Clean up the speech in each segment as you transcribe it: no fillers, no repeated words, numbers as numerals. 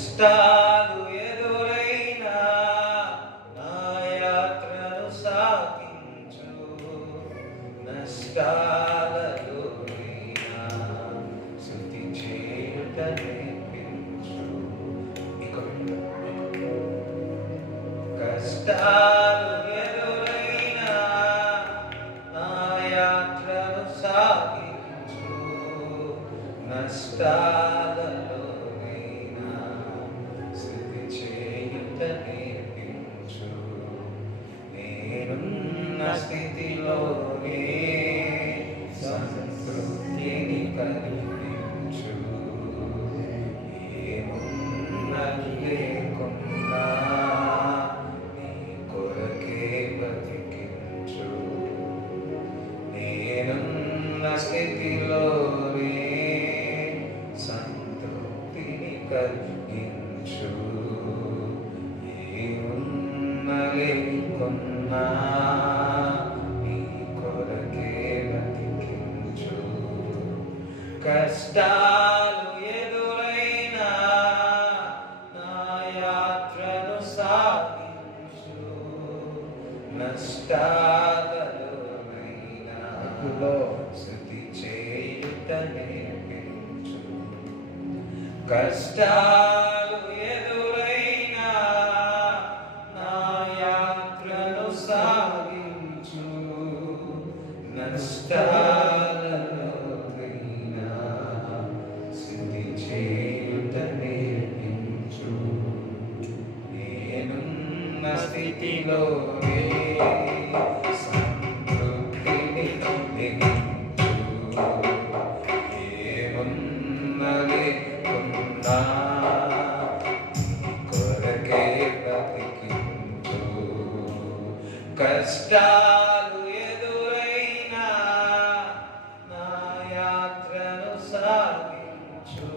కష్టాలు ఎదురైనా నా యాత్రను సాగించు, నష్టాలలోనైనా స్తుతి చేయుట నేర్పించు. కష్టాలు ఎదురైనా నా యాత్రను సాగించు, నష్టాలలోనైనా స్తుతి చేయుట నేర్పించు. నేనున్న స్థితిలోనే సంతృప్తిని కలిగించు, ఏమున్నది లేకున్నా నీ కొరకే బతికించు. నేనున్న స్థితిలోనే సంతృప్తిని కలిగించు, ఏమున్నా లేకున్నా నీ కొరకే బతికించు. కష్టాలు ఎదురైనా నా యాత్రను సాగించు, నష్టాలలోనైనా స్తుతి చేయుట నేర్పించు. కష్టాలు ఎదురైనా నా యాత్రను సాగించు, నష్టాలలోనైనా స్తుతి చేయుట నేర్పించు. నేనున్న స్థితిలోనే సంతృప్తిని కలిగించు, ఏమున్నా లేకున్నా నీ కొరకే బ్రతికించు. కష్టాలు ఎదురైనా నా యాత్రను సాగించు,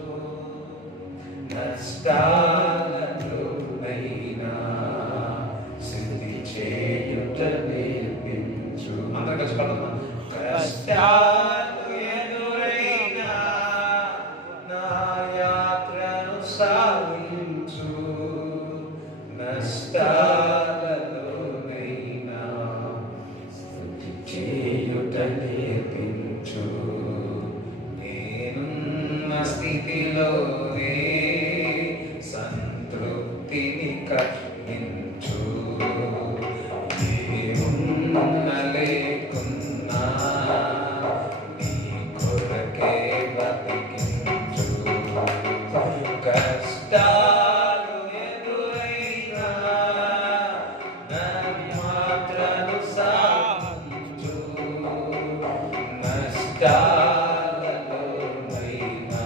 నష్టాలలోనైనా స్తుతి చేయుట నేర్పించు. అందరం కలిసి పాడదామా? కష్టాలు ఎదురైనా నా యాత్రను సాగించు, నష్టాలలోనైనా స్తుతి చేయుట నేర్పించు. నేనున్న స్థితిలోనే సంతృప్తిని కలిగించు, ఏమున్నా లేకున్నా నీ కొరకే బతికించు. కష్టాలు ఎదురైనా నా యాత్రను సాగించు, నష్టాలలోనైనా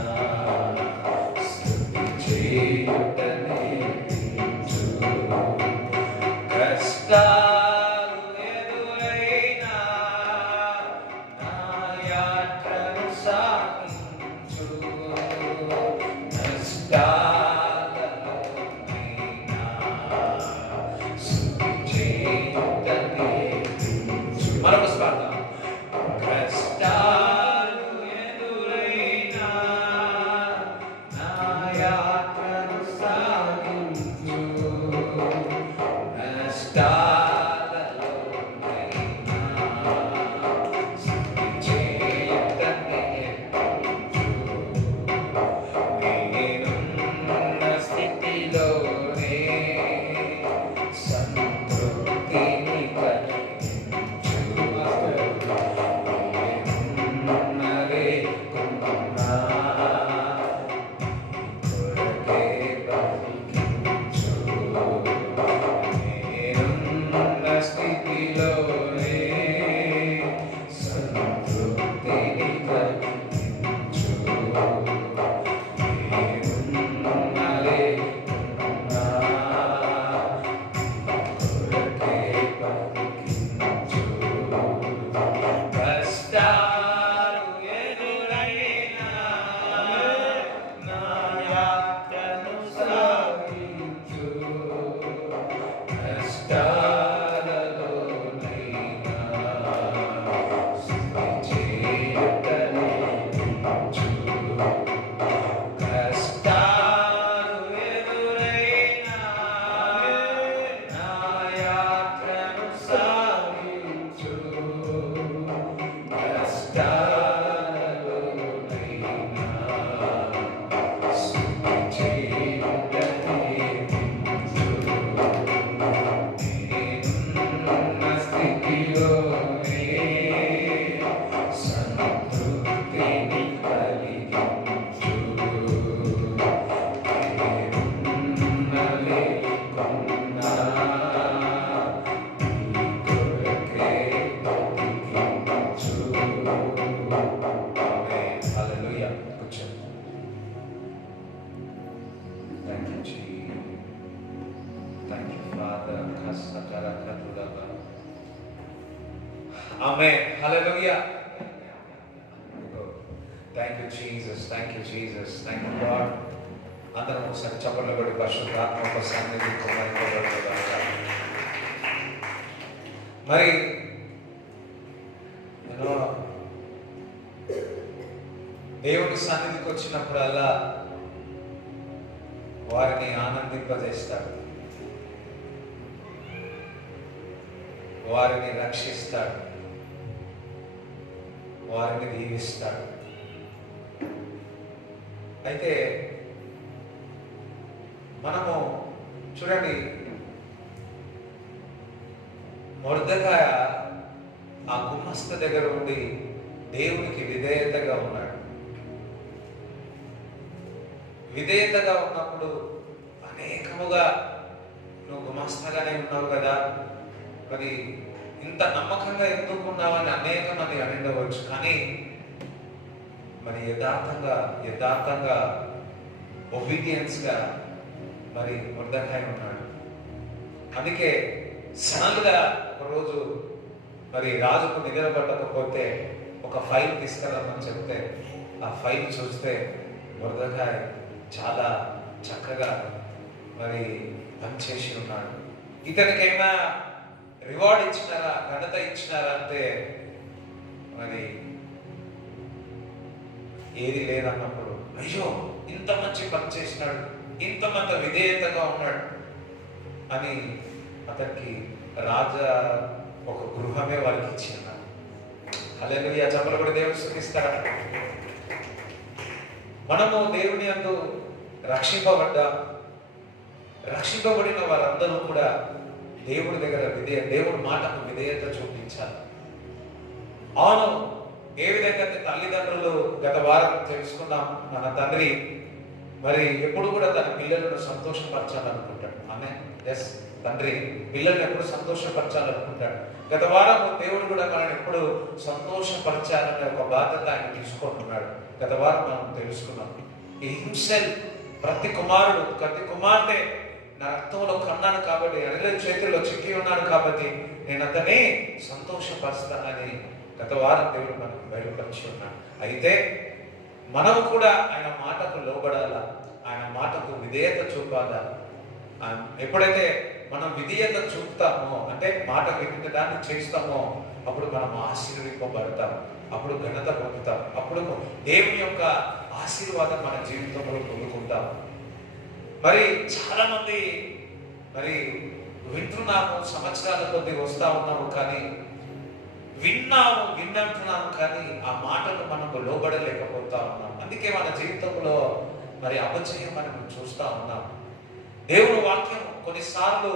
you, Jesus. Thank you, Father. Amen. Hallelujah. Thank you, Jesus. Thank you, Jesus. Thank you, God. అందరం ఒకసారి చప్పట్లు కొట్టి పరిశుద్ధాత్మ యొక్క సన్నిధి కుమ్మరింపబడుతుందాక. మరి దేవుని సన్నిధికి వచ్చినప్పుడల్లా వారిని ఆనందింపజేస్తాడు, వారిని రక్షిస్తాడు, వారిని దీవిస్తాడు. అయితే మనము చూడండి, మొర్దెకాయ ఆ గుమ్మస్త దగ్గర ఉండి దేవునికి విధేయతగా ఉన్నాడు. విధేయతగా ఉన్నప్పుడు అనేకముగా నువ్వు గుమస్తగానే ఉన్నావు కదా, మరి ఇంత నమ్మకంగా ఎందుకున్నావని అనేక మంది అనిండవచ్చు. కానీ మరి యథార్థంగా ఒబీడియన్స్గా మరి మొర్దెకాయ ఉన్నాడు. అందుకే సడన్గా ఒకరోజు మరి రాజుకు నిద్ర పట్టకపోతే ఒక ఫైల్ తీసుకురమ్మని చెప్తే ఆ ఫైల్ చూస్తే మొర్దెకాయ చాలా చక్కగా మరి పనిచేసి ఉన్నాడు. ఇతనికి ఏమైనా రివార్డ్ ఇచ్చినారా, ఘనత ఇచ్చినారా అంటే మరి ఏది లేదన్నప్పుడు, అయ్యో ఇంత మంచి పని చేసినాడు, ఇంతమంత విధేయతగా ఉన్నాడు అని అతనికి రాజా ఒక గృహమే వారికి ఇచ్చినారు. హల్లెలూయా. చప్పట్లు కూడా దేవుని స్తుతిస్తారా. మనము దేవుని యందు రక్షింపబడిన వారందరూ కూడా దేవుడి దగ్గర దేవుడి మాటకు విధేయత చూపించాలి. అవును, ఏ విధంగా తల్లిదండ్రులు గత వారం తెలుసుకున్నాం, మన తండ్రి మరి ఎప్పుడు కూడా తన పిల్లలను సంతోషపరచాలనుకుంటాడు. ఆమె ఎస్, తండ్రి పిల్లల్ని ఎప్పుడు సంతోషపరచాలనుకుంటాడు. గత వారం దేవుడు కూడా మనల్ని ఎప్పుడు సంతోషపరచాలనే ఒక బాధ్యత ఆయన తీసుకుంటున్నాడు. గత వారం మనం తెలుసుకున్నాం. ఈ హింసల్ ప్రతి కుమారుడు ప్రతి కుమార్తె నా రక్తంలో కన్నాను కాబట్టి, అనిల చేతుల్లో చిక్కి ఉన్నాడు కాబట్టి నేను అతన్ని సంతోషపరుస్తానని గత వారం దేవుడు మనకు బయలుపరిచి ఉన్నాడు. అయితే మనము కూడా ఆయన మాటకు లోబడాలా, ఆయన మాటకు విధేయత చూపాలా. ఎప్పుడైతే మనం విధేయత చూపుతామో, అంటే మాట వినడాన్ని చేస్తామో, అప్పుడు మనం ఆశీర్వదింపబడతాం, అప్పుడు ఘనత పొందుతాం, అప్పుడు దేవుని యొక్క ఆశీర్వాదం మన జీవితంలో పొందుకుంటాం. మరి చాలా మంది మరి వింటున్నాము, సంవత్సరాల కొద్ది వస్తా ఉన్నాము, కానీ విన్నంటున్నాము, కానీ ఆ మాటలు మనకు లోబడలేకపోతా ఉన్నాం. అందుకే మన జీవితంలో మరి అపజయం మనం చూస్తూ ఉన్నాం. దేవుడు వాక్యం కొన్నిసార్లు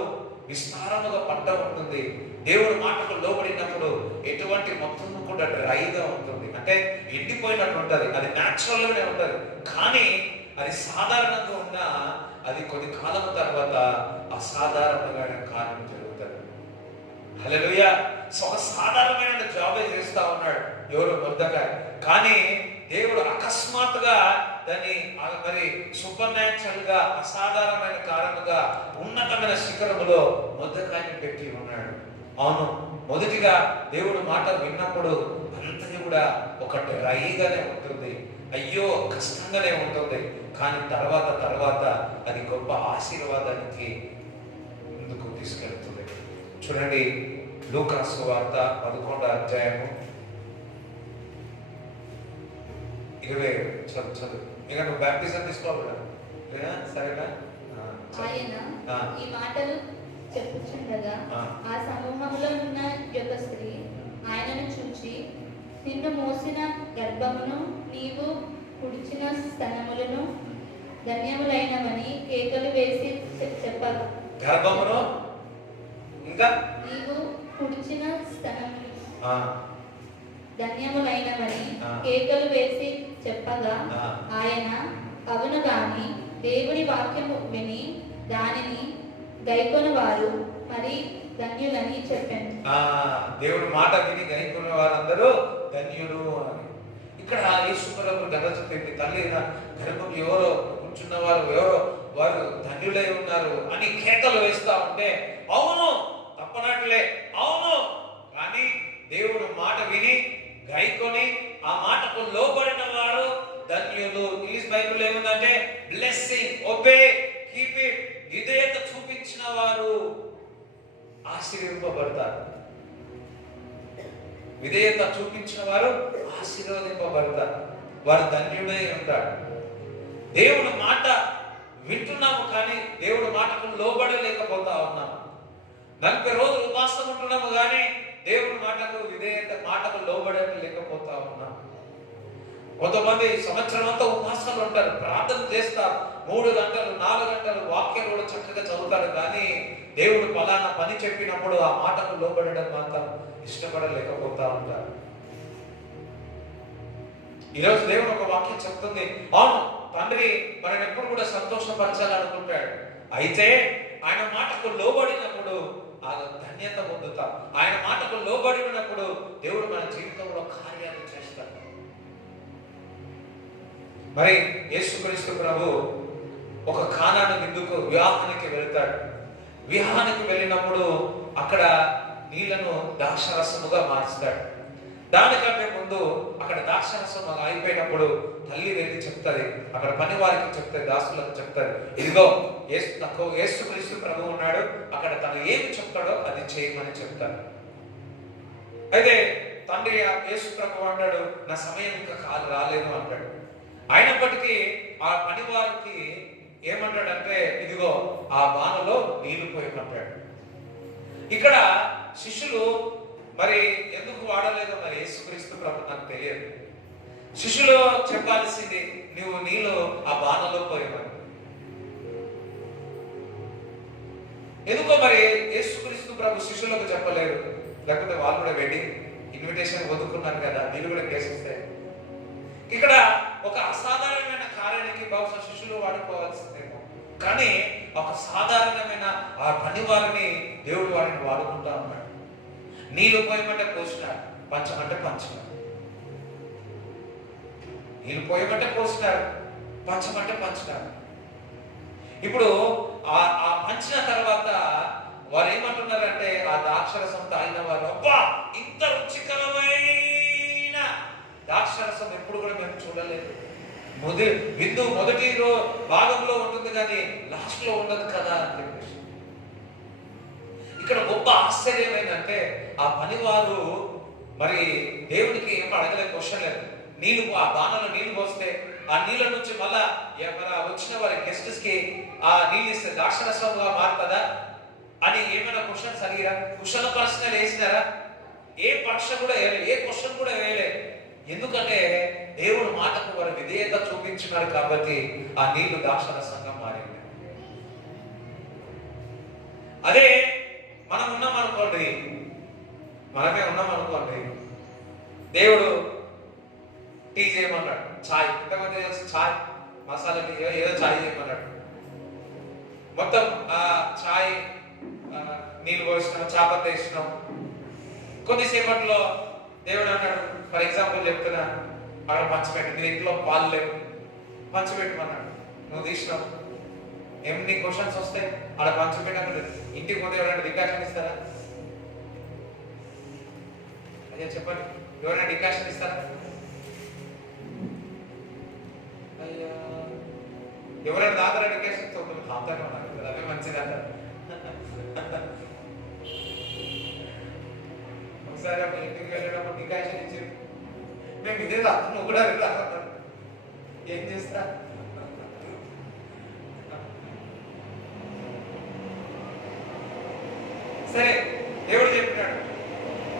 విస్తారముగా పంట ఉంటుంది. దేవుడు మాటకు లోబడినప్పుడు ఎటువంటి మొత్తం కూడా డ్రైగా ఉంటుంది, అంటే ఎండిపోయినట్టు ఉంటుంది. అది న్యాచురల్గానే ఉంటుంది, కానీ అది సాధారణంగా ఉన్నా అది కొద్ది కాలం తర్వాత అసాధారణమైన కార్యం జరుగుతుంది. హల్లెలూయా. ఒక సాధారణమైన జాబే చేస్తా ఉన్నాడు ఎవరు మొర్దెకాయ, కానీ దేవుడు అకస్మాత్తుగా దాన్ని మరి సూపర్ న్యాచురల్ గా అసాధారణమైన కారణంగా ఉన్నతమైన శిఖరములో మొర్దెకాయని పెట్టి ఉన్నాడు. అవును, మొదటిగా దేవుడు మాట విన్నప్పుడు అంతా కూడా ఒక డ్రైగానే ఉంటుంది, అయ్యో కష్టంగానే ఉంటుంది, కానీ తర్వాత అది గొప్ప ఆశీర్వాదానికి ముందుకు తీసుకెళ్తుంది. చూడండి, లూకా సువార్త 11వ అధ్యాయము 20 చదువు. ఇక నువ్వు బ్యాప్టిజం తీసుకోవాలి కదా, సరేనా? ఆయన ఈ మాటలు చెప్పుచుండగా ఆ సమూహంలో ఉన్న యొక్క స్త్రీ ఆయనను చూచి, నిన్ను మోసిన గర్భమును నీవు కుడిచిన స్తనములను ధన్యములైనవని కేకలు వేసి చెప్పగా, గర్భమును ఇంకా నీవు కుడిచిన స్తనములు ధన్యములైనవని కేకలు వేసి చెప్పగా, ఆయన అవును గాని దేవుని వాక్యము విని దానిని గైకొన వారు మరి ధన్యులని చెప్పాను. దేవుడి మాట విని గైకొన్న వారందరూ ధన్యులు అని. ఇక్కడ యేసు ప్రభువు ఘనత చెప్పింది. తల్లి గర్భం ఎవరో కూర్చున్న వారు ఎవరో వారు ధన్యులై ఉన్నారు అని కేకలు వేస్తా ఉంటే అవును తప్పనట్లే, అవును, కానీ దేవుడు మాట విని గైకొని ఆ మాటకు లోబడిన వారు ధన్యులు. ఇంగ్లీష్ బైబిల్ ఏముందంటే బ్లెస్సింగ్, ఒబే, కీప్ ఇట్, విధేయత చూపించిన వారు ఆశీర్వదింపబడతారు. విధేయత చూపించిన వారు ఆశీర్వదింపబడతారు, వారు ధన్యుడై ఉంటారు. దేవుడు మాట వింటున్నాము కానీ దేవుడు మాటకు లోబడలేకపోతా ఉన్నాము. 40 రోజులు ఉపవాసం ఉంటున్నాము కానీ దేవుడి మాటకు విధేయత మాటకు లోబడలేకపోతా ఉన్నాము. కొంతమంది సంవత్సరం అంతా ఉపవాసాలు ఉంటారు, ప్రార్థన చేస్తారు, 3 గంటలు 4 గంటలు వాక్యం కూడా చక్కగా చదువుతారు, కానీ దేవుడు పలానా పని చెప్పినప్పుడు ఆ మాటకు లోబడడం మాత్రం ఇష్టపడలేకపోతా ఉంటారు. ఈరోజు దేవుడు ఒక వాక్యం చెప్తుంది, అవును తండ్రి మనని ఎప్పుడు కూడా సంతోషపరచాలనుకుంటాడు, అయితే ఆయన మాటకు లోబడినప్పుడు ఆ ధన్యత పొందుతాం. ఆయన మాటకు లోబడినప్పుడు దేవుడు మన జీవితంలో కార్యాలు చేస్తాడు. మరి యేసుక్రీస్తు ప్రభు ఒక కానాను విందుకు వివాహానికి వెళ్తాడు. వివాహానికి వెళ్ళినప్పుడు అక్కడ నీళ్లను ద్రాక్షరసముగా మార్చుతాడు. దానికంటే ముందు అక్కడ ద్రాక్షరసం అయిపోయినప్పుడు తల్లి వెళ్ళి చెప్తుంది, అక్కడ పని వారికి చెప్తుంది, దాసులకు చెప్తారు, ఇదిగో యేసుక్రీస్తు ప్రభు ఉన్నాడు, అక్కడ తను ఏమి చెప్తాడో అది చేయమని చెప్తాడు. అయితే తండ్రి యేసు ప్రభు అంటాడు, నా సమయం ఇంకా కాలు రాలేదు అంటాడు. అయినప్పటికీ ఆ పని వారికి ఏమంటాడంటే, ఇదిగో ఆ బాణలో నీళ్లు పోయమంటాడు. ఇక్కడ శిష్యులు మరి ఎందుకు వాడలేదో మరి యేసుక్రీస్తు ప్రభు నాకు తెలియదు. శిష్యులు చెప్పాల్సింది, నువ్వు నీళ్ళు ఆ బాణలో పోయమని. ఎందుకో మరి యేసుక్రీస్తు ప్రభు శిష్యులకు చెప్పలేదు, లేకపోతే వాళ్ళు కూడా వెళ్ళి ఇన్విటేషన్ వదుకున్నారు కదా, వీళ్ళు కూడా కేసిస్తాయి. ఇక్కడ ఒక అసాధారణమైన కార్యానికి బహుశా శిష్యులు వాడుకోవాల్సిందేమో, కానీ ఒక సాధారణమైన ఆ పని వారిని దేవుడు వారిని వాడుకుంటా ఉన్నాడు. నీళ్ళు పోయమంటే పోసినాడు, పంచమంటే పంచినాడు. నీళ్ళు పోయమంటే పోసినాడు, పంచమంటే పంచినాడు. ఇప్పుడు ఆ పంచిన తర్వాత వారు ఏమంటున్నారంటే, ఆ ద్రాక్షరసం తాగిన వారు, అబ్బా ఇంత రుచికరమైన ద్రాక్షరసం ఎప్పుడు కూడా మేము చూడలేదు. విందు మొదటి భాగంలో ఉంటుంది కానీ లాస్ట్ లో ఉండదు కదా అని చెప్పేసి. ఇక్కడ గొప్ప ఆశ్చర్యం ఏంటంటే, ఆ పనివారు మరి దేవునికి ఏం అడగలే, క్వశ్చన్ లేదు. నీళ్లు ఆ బాణలో నీళ్లు పోస్తే ఆ నీళ్ళ నుంచి మళ్ళా వచ్చిన వారి గెస్ట్స్ కి ఆ నీళ్ళు ఇస్తే ద్రాక్షరసంగా మారుతుందా అని ఏమైనా క్వశ్చన్స్ అడిగిరా? కుశల ప్రశ్నలు వేసినారా? ఏ ప్రశ్న కూడా వేయలేదు, ఏ క్వశ్చన్ కూడా వేయలేదు. ఎందుకంటే దేవుడు మాటకు వారి విధేయత చూపించినారు కాబట్టి ఆ నీళ్లు ద్రాక్షరసంగా మారింది. అదే మనం ఉన్నామనుకోండి, మనమే ఉన్నామనుకోండి, దేవుడు టీ చేయమన్నాడు, ఛాయ్, ఇంతమంది తెలిసి ఛాయ్ మసాలా టీ ఏదో ఛాయ్ చేయమన్నాడు. మొత్తం ఆ ఛాయ్ నీళ్ళు పోసినాం, చాపత్త వేసినాం. కొద్దిసేపట్లో దేవుడు అన్నాడు, ఫర్ ఎగ్జాంపుల్ చెప్తున్నా, అక్కడ పంచిపెట్టు, నీ ఇంట్లో పాలు లేవు, పంచిపెట్టమన్నాడు. నువ్వు తీసినావు, ఎన్ని క్వశ్చన్స్ వస్తాయి అక్కడ పంచిపెట్టినప్పుడు. ఇంటికి పోతే ఎవరైనా డికాషన్ ఇస్తారా? అదే చెప్పండి, ఎవరైనా డికాషన్ ఇస్తారా? అయ్యా, ఎవరైనా దాదాపు డికాషన్ తాగుతానే ఉన్నారు కదా, అదే మంచిది అంటారు. ఒకసారి ఇంటికి వెళ్ళేటప్పుడు డికాషన్ ఇచ్చి, మేము ఇదే తాగు, నువ్వు కూడా వెళ్ళాలి, ఏం చేస్తా? సరే, దేవుడు చెప్పినాడు.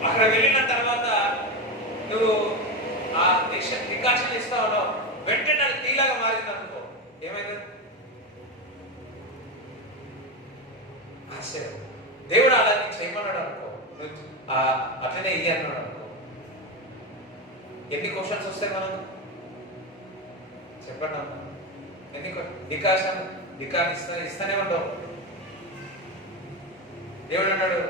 అక్కడ వెళ్ళిన తర్వాత నువ్వు ఆ డికాషన్ ఇస్తా ఉన్నావు, వెంటనే అది టీలాగా మారింది అనుకో, ఏమైంది? ఆశ్చర్యం. దేవుడు అలా నీకు చేయమన్నాడు అనుకో, అట్లనే ఇది అన్నాడు అనుకో, ఎన్ని క్వశ్చన్స్ వస్తాయి మనకు చెప్పండి అన్న? ఎన్ని డికాషన్ ఇస్తానే ఉంటావు. దేవుడు అన్నాడు,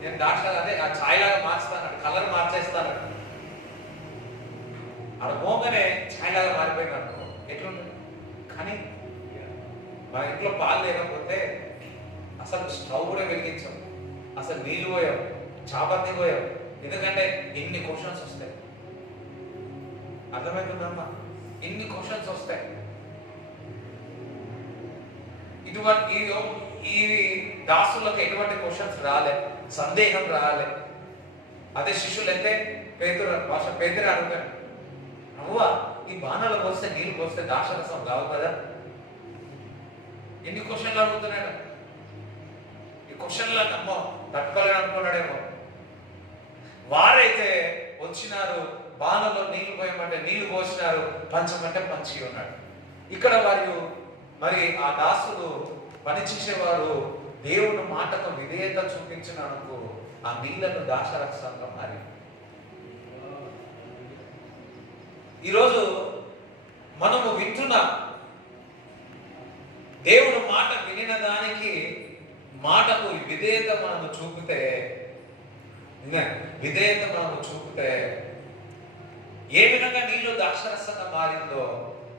నేను ద్రాక్ష అదే ఆ ఛాయ్ లాగా మార్చుతాను, కలర్ మార్చేస్తాను. ఆడ మోగానే ఛాయ్ లాగా మారిపోయింది అనుకో, ఎట్లుంటుంది? కానీ మా ఇంట్లో పాలు లేకపోతే అసలు స్టవ్ కూడా వెలిగించాం, అసలు నీళ్ళు పోయాం, చాపత్తి పోయాం. ఎందుకంటే ఇన్ని క్వశ్చన్స్ వస్తాయి. అర్థమవుతుందమ్మా? ఇన్ని క్వశ్చన్స్ వస్తాయి. ఇటువంటి ఈ దాసులకు ఎటువంటి క్వశ్చన్స్ రాలే, సందేహం రాలే. అదే శిష్యులు అయితే పేతురు అడుగుతాడు, నువ్వా ఈ బాణాలు పోస్తే నీళ్ళు పోస్తే దాశరసం కావు కదా? ఎన్ని క్వశ్చన్లు అడుగుతున్నాడు. ఈ క్వశ్చన్లో నమ్మో తట్టుకోలేని అనుకున్నాడేమో. వారైతే వచ్చినారు, బాణలో నీళ్లు పోయమంటే నీళ్లు పోసినారు, పంచమంటే పంచి ఉన్నాడు. ఇక్కడ వారు మరి ఆ దాసులు పనిచేసేవారు దేవుని మాటకు విధేయత చూపించినందుకు ఆ నీళ్లను దాశరక్షంగా మారి. ఈరోజు మనము వింటున్నాం, దేవుని మాట వినిన దానికి మాటకు విధేయత మనము చూపితే, ఏ విధంగా నీళ్లు ద్రాక్షరసంగా మారిందో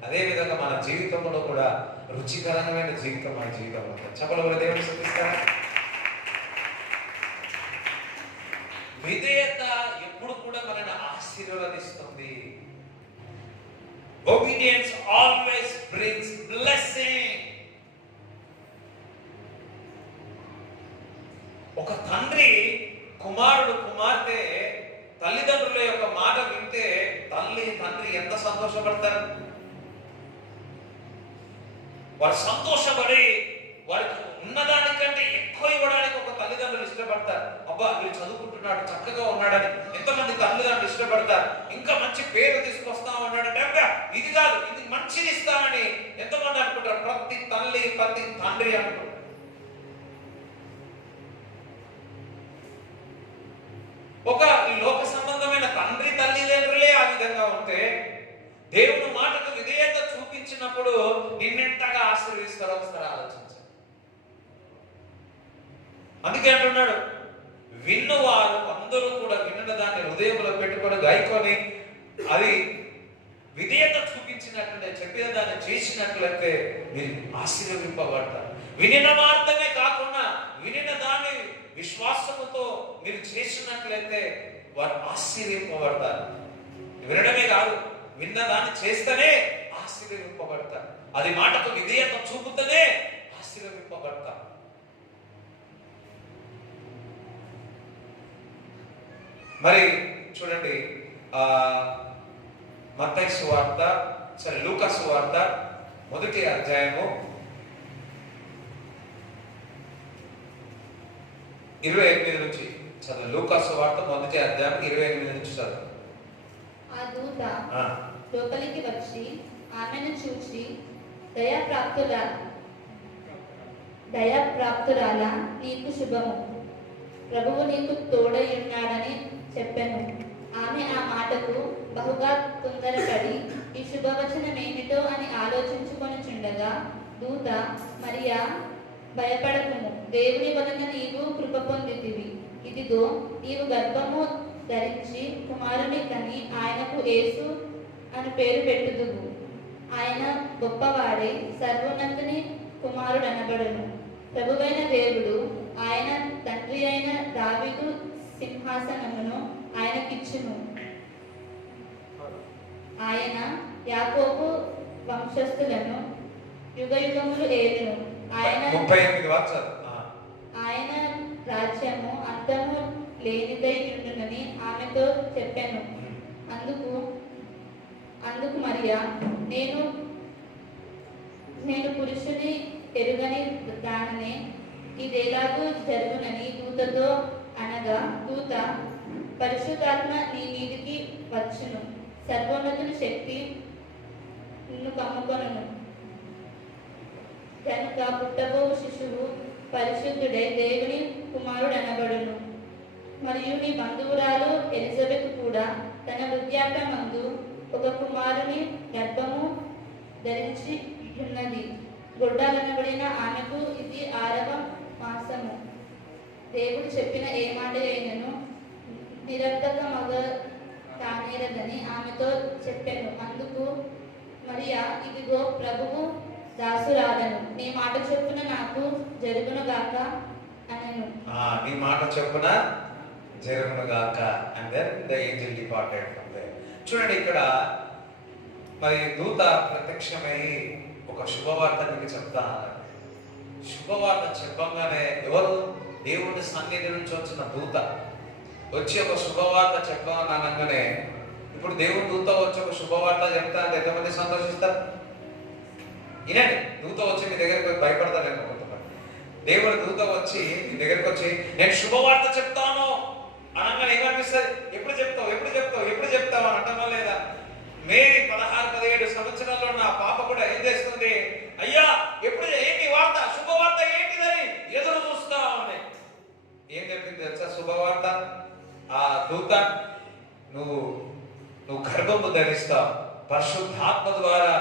అదే విధంగా మన జీవితంలో కూడా రుచికరమైన జీవితం మన జీవితం ఉంటుంది. చెప్పలు దేవుని స్తుతిస్తారా? విధేయత ఎప్పుడు కూడా మనల్ని ఆశీర్వదిస్తుంది. Obedience always brings blessing. ఒక తండ్రి కుమారుడు కుమార్తె తల్లిదండ్రుల యొక్క మాట వింటే తండ్రి ఎంత సంతోషపడతారు. వారు సంతోషపడి వారికి ఉన్నదానికంటే ఎక్కువ ఇవ్వడానికి ఒక తల్లిదండ్రులు ఇష్టపడతారు. అబ్బా వీళ్ళు చదువుకుంటున్నాడు, చక్కగా ఉన్నాడని ఎంతమంది తల్లిదండ్రులు ఇష్టపడతారు. ఇంకా మంచి పేరు తీసుకొస్తా ఉన్నాడంటే అబ్బా ఇది కాదు, ఇది మంచిది ఇస్తామని ఎంతమంది అనుకుంటారు. ప్రతి తల్లి ప్రతి తండ్రి అనుకుంటారు. ఒక లోక సంబంధమైన తండ్రి తల్లిదండ్రులే ఆ విధంగా ఉంటే దేవుని మాటకు విధేయత చూపించినప్పుడు నిన్నెంతగా ఆశీర్వదిస్తారో ఒకసారి ఆలోచించండి. అందుకే అంటున్నాడు, విన్నవారు అందరూ కూడా విన్న దాన్ని హృదయంలో పెట్టుకొని గాయకొని అది విధేయత చూపించినట్లయితే, చెప్పిన దాన్ని చేసినట్లయితే మీరు ఆశీర్వదింపబడతారు. వినిన మాత్రమే కాకుండా వినిన దాన్ని విశ్వాసముతో మీరు చేసినట్లయితే వారు ఆశీర్వదింపబడతారు. వినడమే కాదు, విన్నదాన్ని చేస్తేనే ఆశీర్వదింపబడతారు. అది మాటకు విధేయత చూపుతూనే ఆశీర్వదింపబడతారు. మరి చూడండి, మత్తయి సువార్త, లూకా సువార్త 1వ అధ్యాయము 28 నుంచి చదువు. లూకా సువార్త 1వ అధ్యాయం 28 నుంచి చదువు. ఆ దూత లోపలికి వచ్చి ఆమెను చూసి దయాప్రాప్తురాలా నీకు శుభము, ప్రభువు నీకు తోడై ఉన్నాడని చెప్పెను. ఆమె ఆ మాటకు బహుగా తొందరపడి ఈ శుభవచనమేమిటో అని ఆలోచించుకొనుచుండగా దూత, మరియా భయపడకుము, దేవుని వలన నీవు కృప పొందితివి. ఇదిగో నీవు గర్భము ధరించి కుమారుని కని ఆయనకు యేసు అని పేరు పెట్టుదువు. ఆయన గొప్పవాడై సర్వోన్నతుని కుమారుడు అనబడును. ప్రభువైన దేవుడు ఆయన తండ్రి అయిన దావీదు సింహాసనమును ఆయనకిచ్చును. ఆయన యాకోబు వంశస్థులను యుగయుగములు ఏలును. ఆయన రాజ్యము అంతము లేనిదై ఉండునని ఆమెతో చెప్పాను. అందుకు మరియా, నేను పురుషుని ఎరుగని దానినే ఇదేలాగూ జరుగునని దూతతో అనగా, దూత, పరిశుద్ధాత్మ నీ మీదికి వచ్చును, సర్వోన్నతుని శక్తి నిన్ను కమ్ముకొనును కనుక పుట్టబోవు శిశువు పరిశుద్ధుడై దేవుని కుమారుడు అనబడును. మరియు నీ బంధువురాలు ఎలిజబెత్ కూడా తన వృద్ధాప్యమందు ఒక కుమారుని గర్భము ధరించి ఉన్నది. గొడ్డాలనబడిన ఆమెకు ఇది 6వ మాసము. దేవుడు చెప్పిన ఏ మాట అయినను నిరర్ధక మగ కానేరదని ఆమెతో చెప్పాను. అందుకు మరియా, ఇదిగో ప్రభువు దాసురాలను, నీ మాట చొప్పున నాకు జరుగునుగాక అనెను. నీ మాట చొప్పున జరుగునుగాక. And then the angel departed from there. చూడండి, ఇక్కడ మరి దూత ప్రత్యక్షమై ఒక శుభవార్త నీకు చెప్తా. శుభవార్త చెప్పంగానే ఎవరు? దేవుని సన్నిధి నుంచి వచ్చిన దూత వచ్చి ఒక శుభవార్త చెప్పనగానే, ఇప్పుడు దేవుని దూత వచ్చి ఒక శుభవార్త చెప్తా అంటే ఎంతమంది సంతోషిస్తారు? వినండి, దూత వచ్చి మీ దగ్గరికి భయపడతారేమో కొంతమంది. దేవుని దూత వచ్చి మీ దగ్గరికి వచ్చి నేను శుభవార్త చెప్తాను అనగానే ఏమనిపిస్తుంది? ఎప్పుడు చెప్తావు, ఎప్పుడు చెప్తావు, ఎప్పుడు చెప్తావు అని అంటామా లేదా? మేరీ 16-17 సంవత్సరాల్లో నా పాప కూడా ఏం చేస్తుంది? అయ్యా ఎప్పుడు ఏంటి వార్త, శుభవార్త ఏంటిదని ఎదురు చూస్తా ఉంది. ఏం చెప్పింది తెలుసా శుభవార్త? ఆ దూత, నువ్వు గర్భము ధరిస్తావు, పరిశుద్ధాత్మ ద్వారా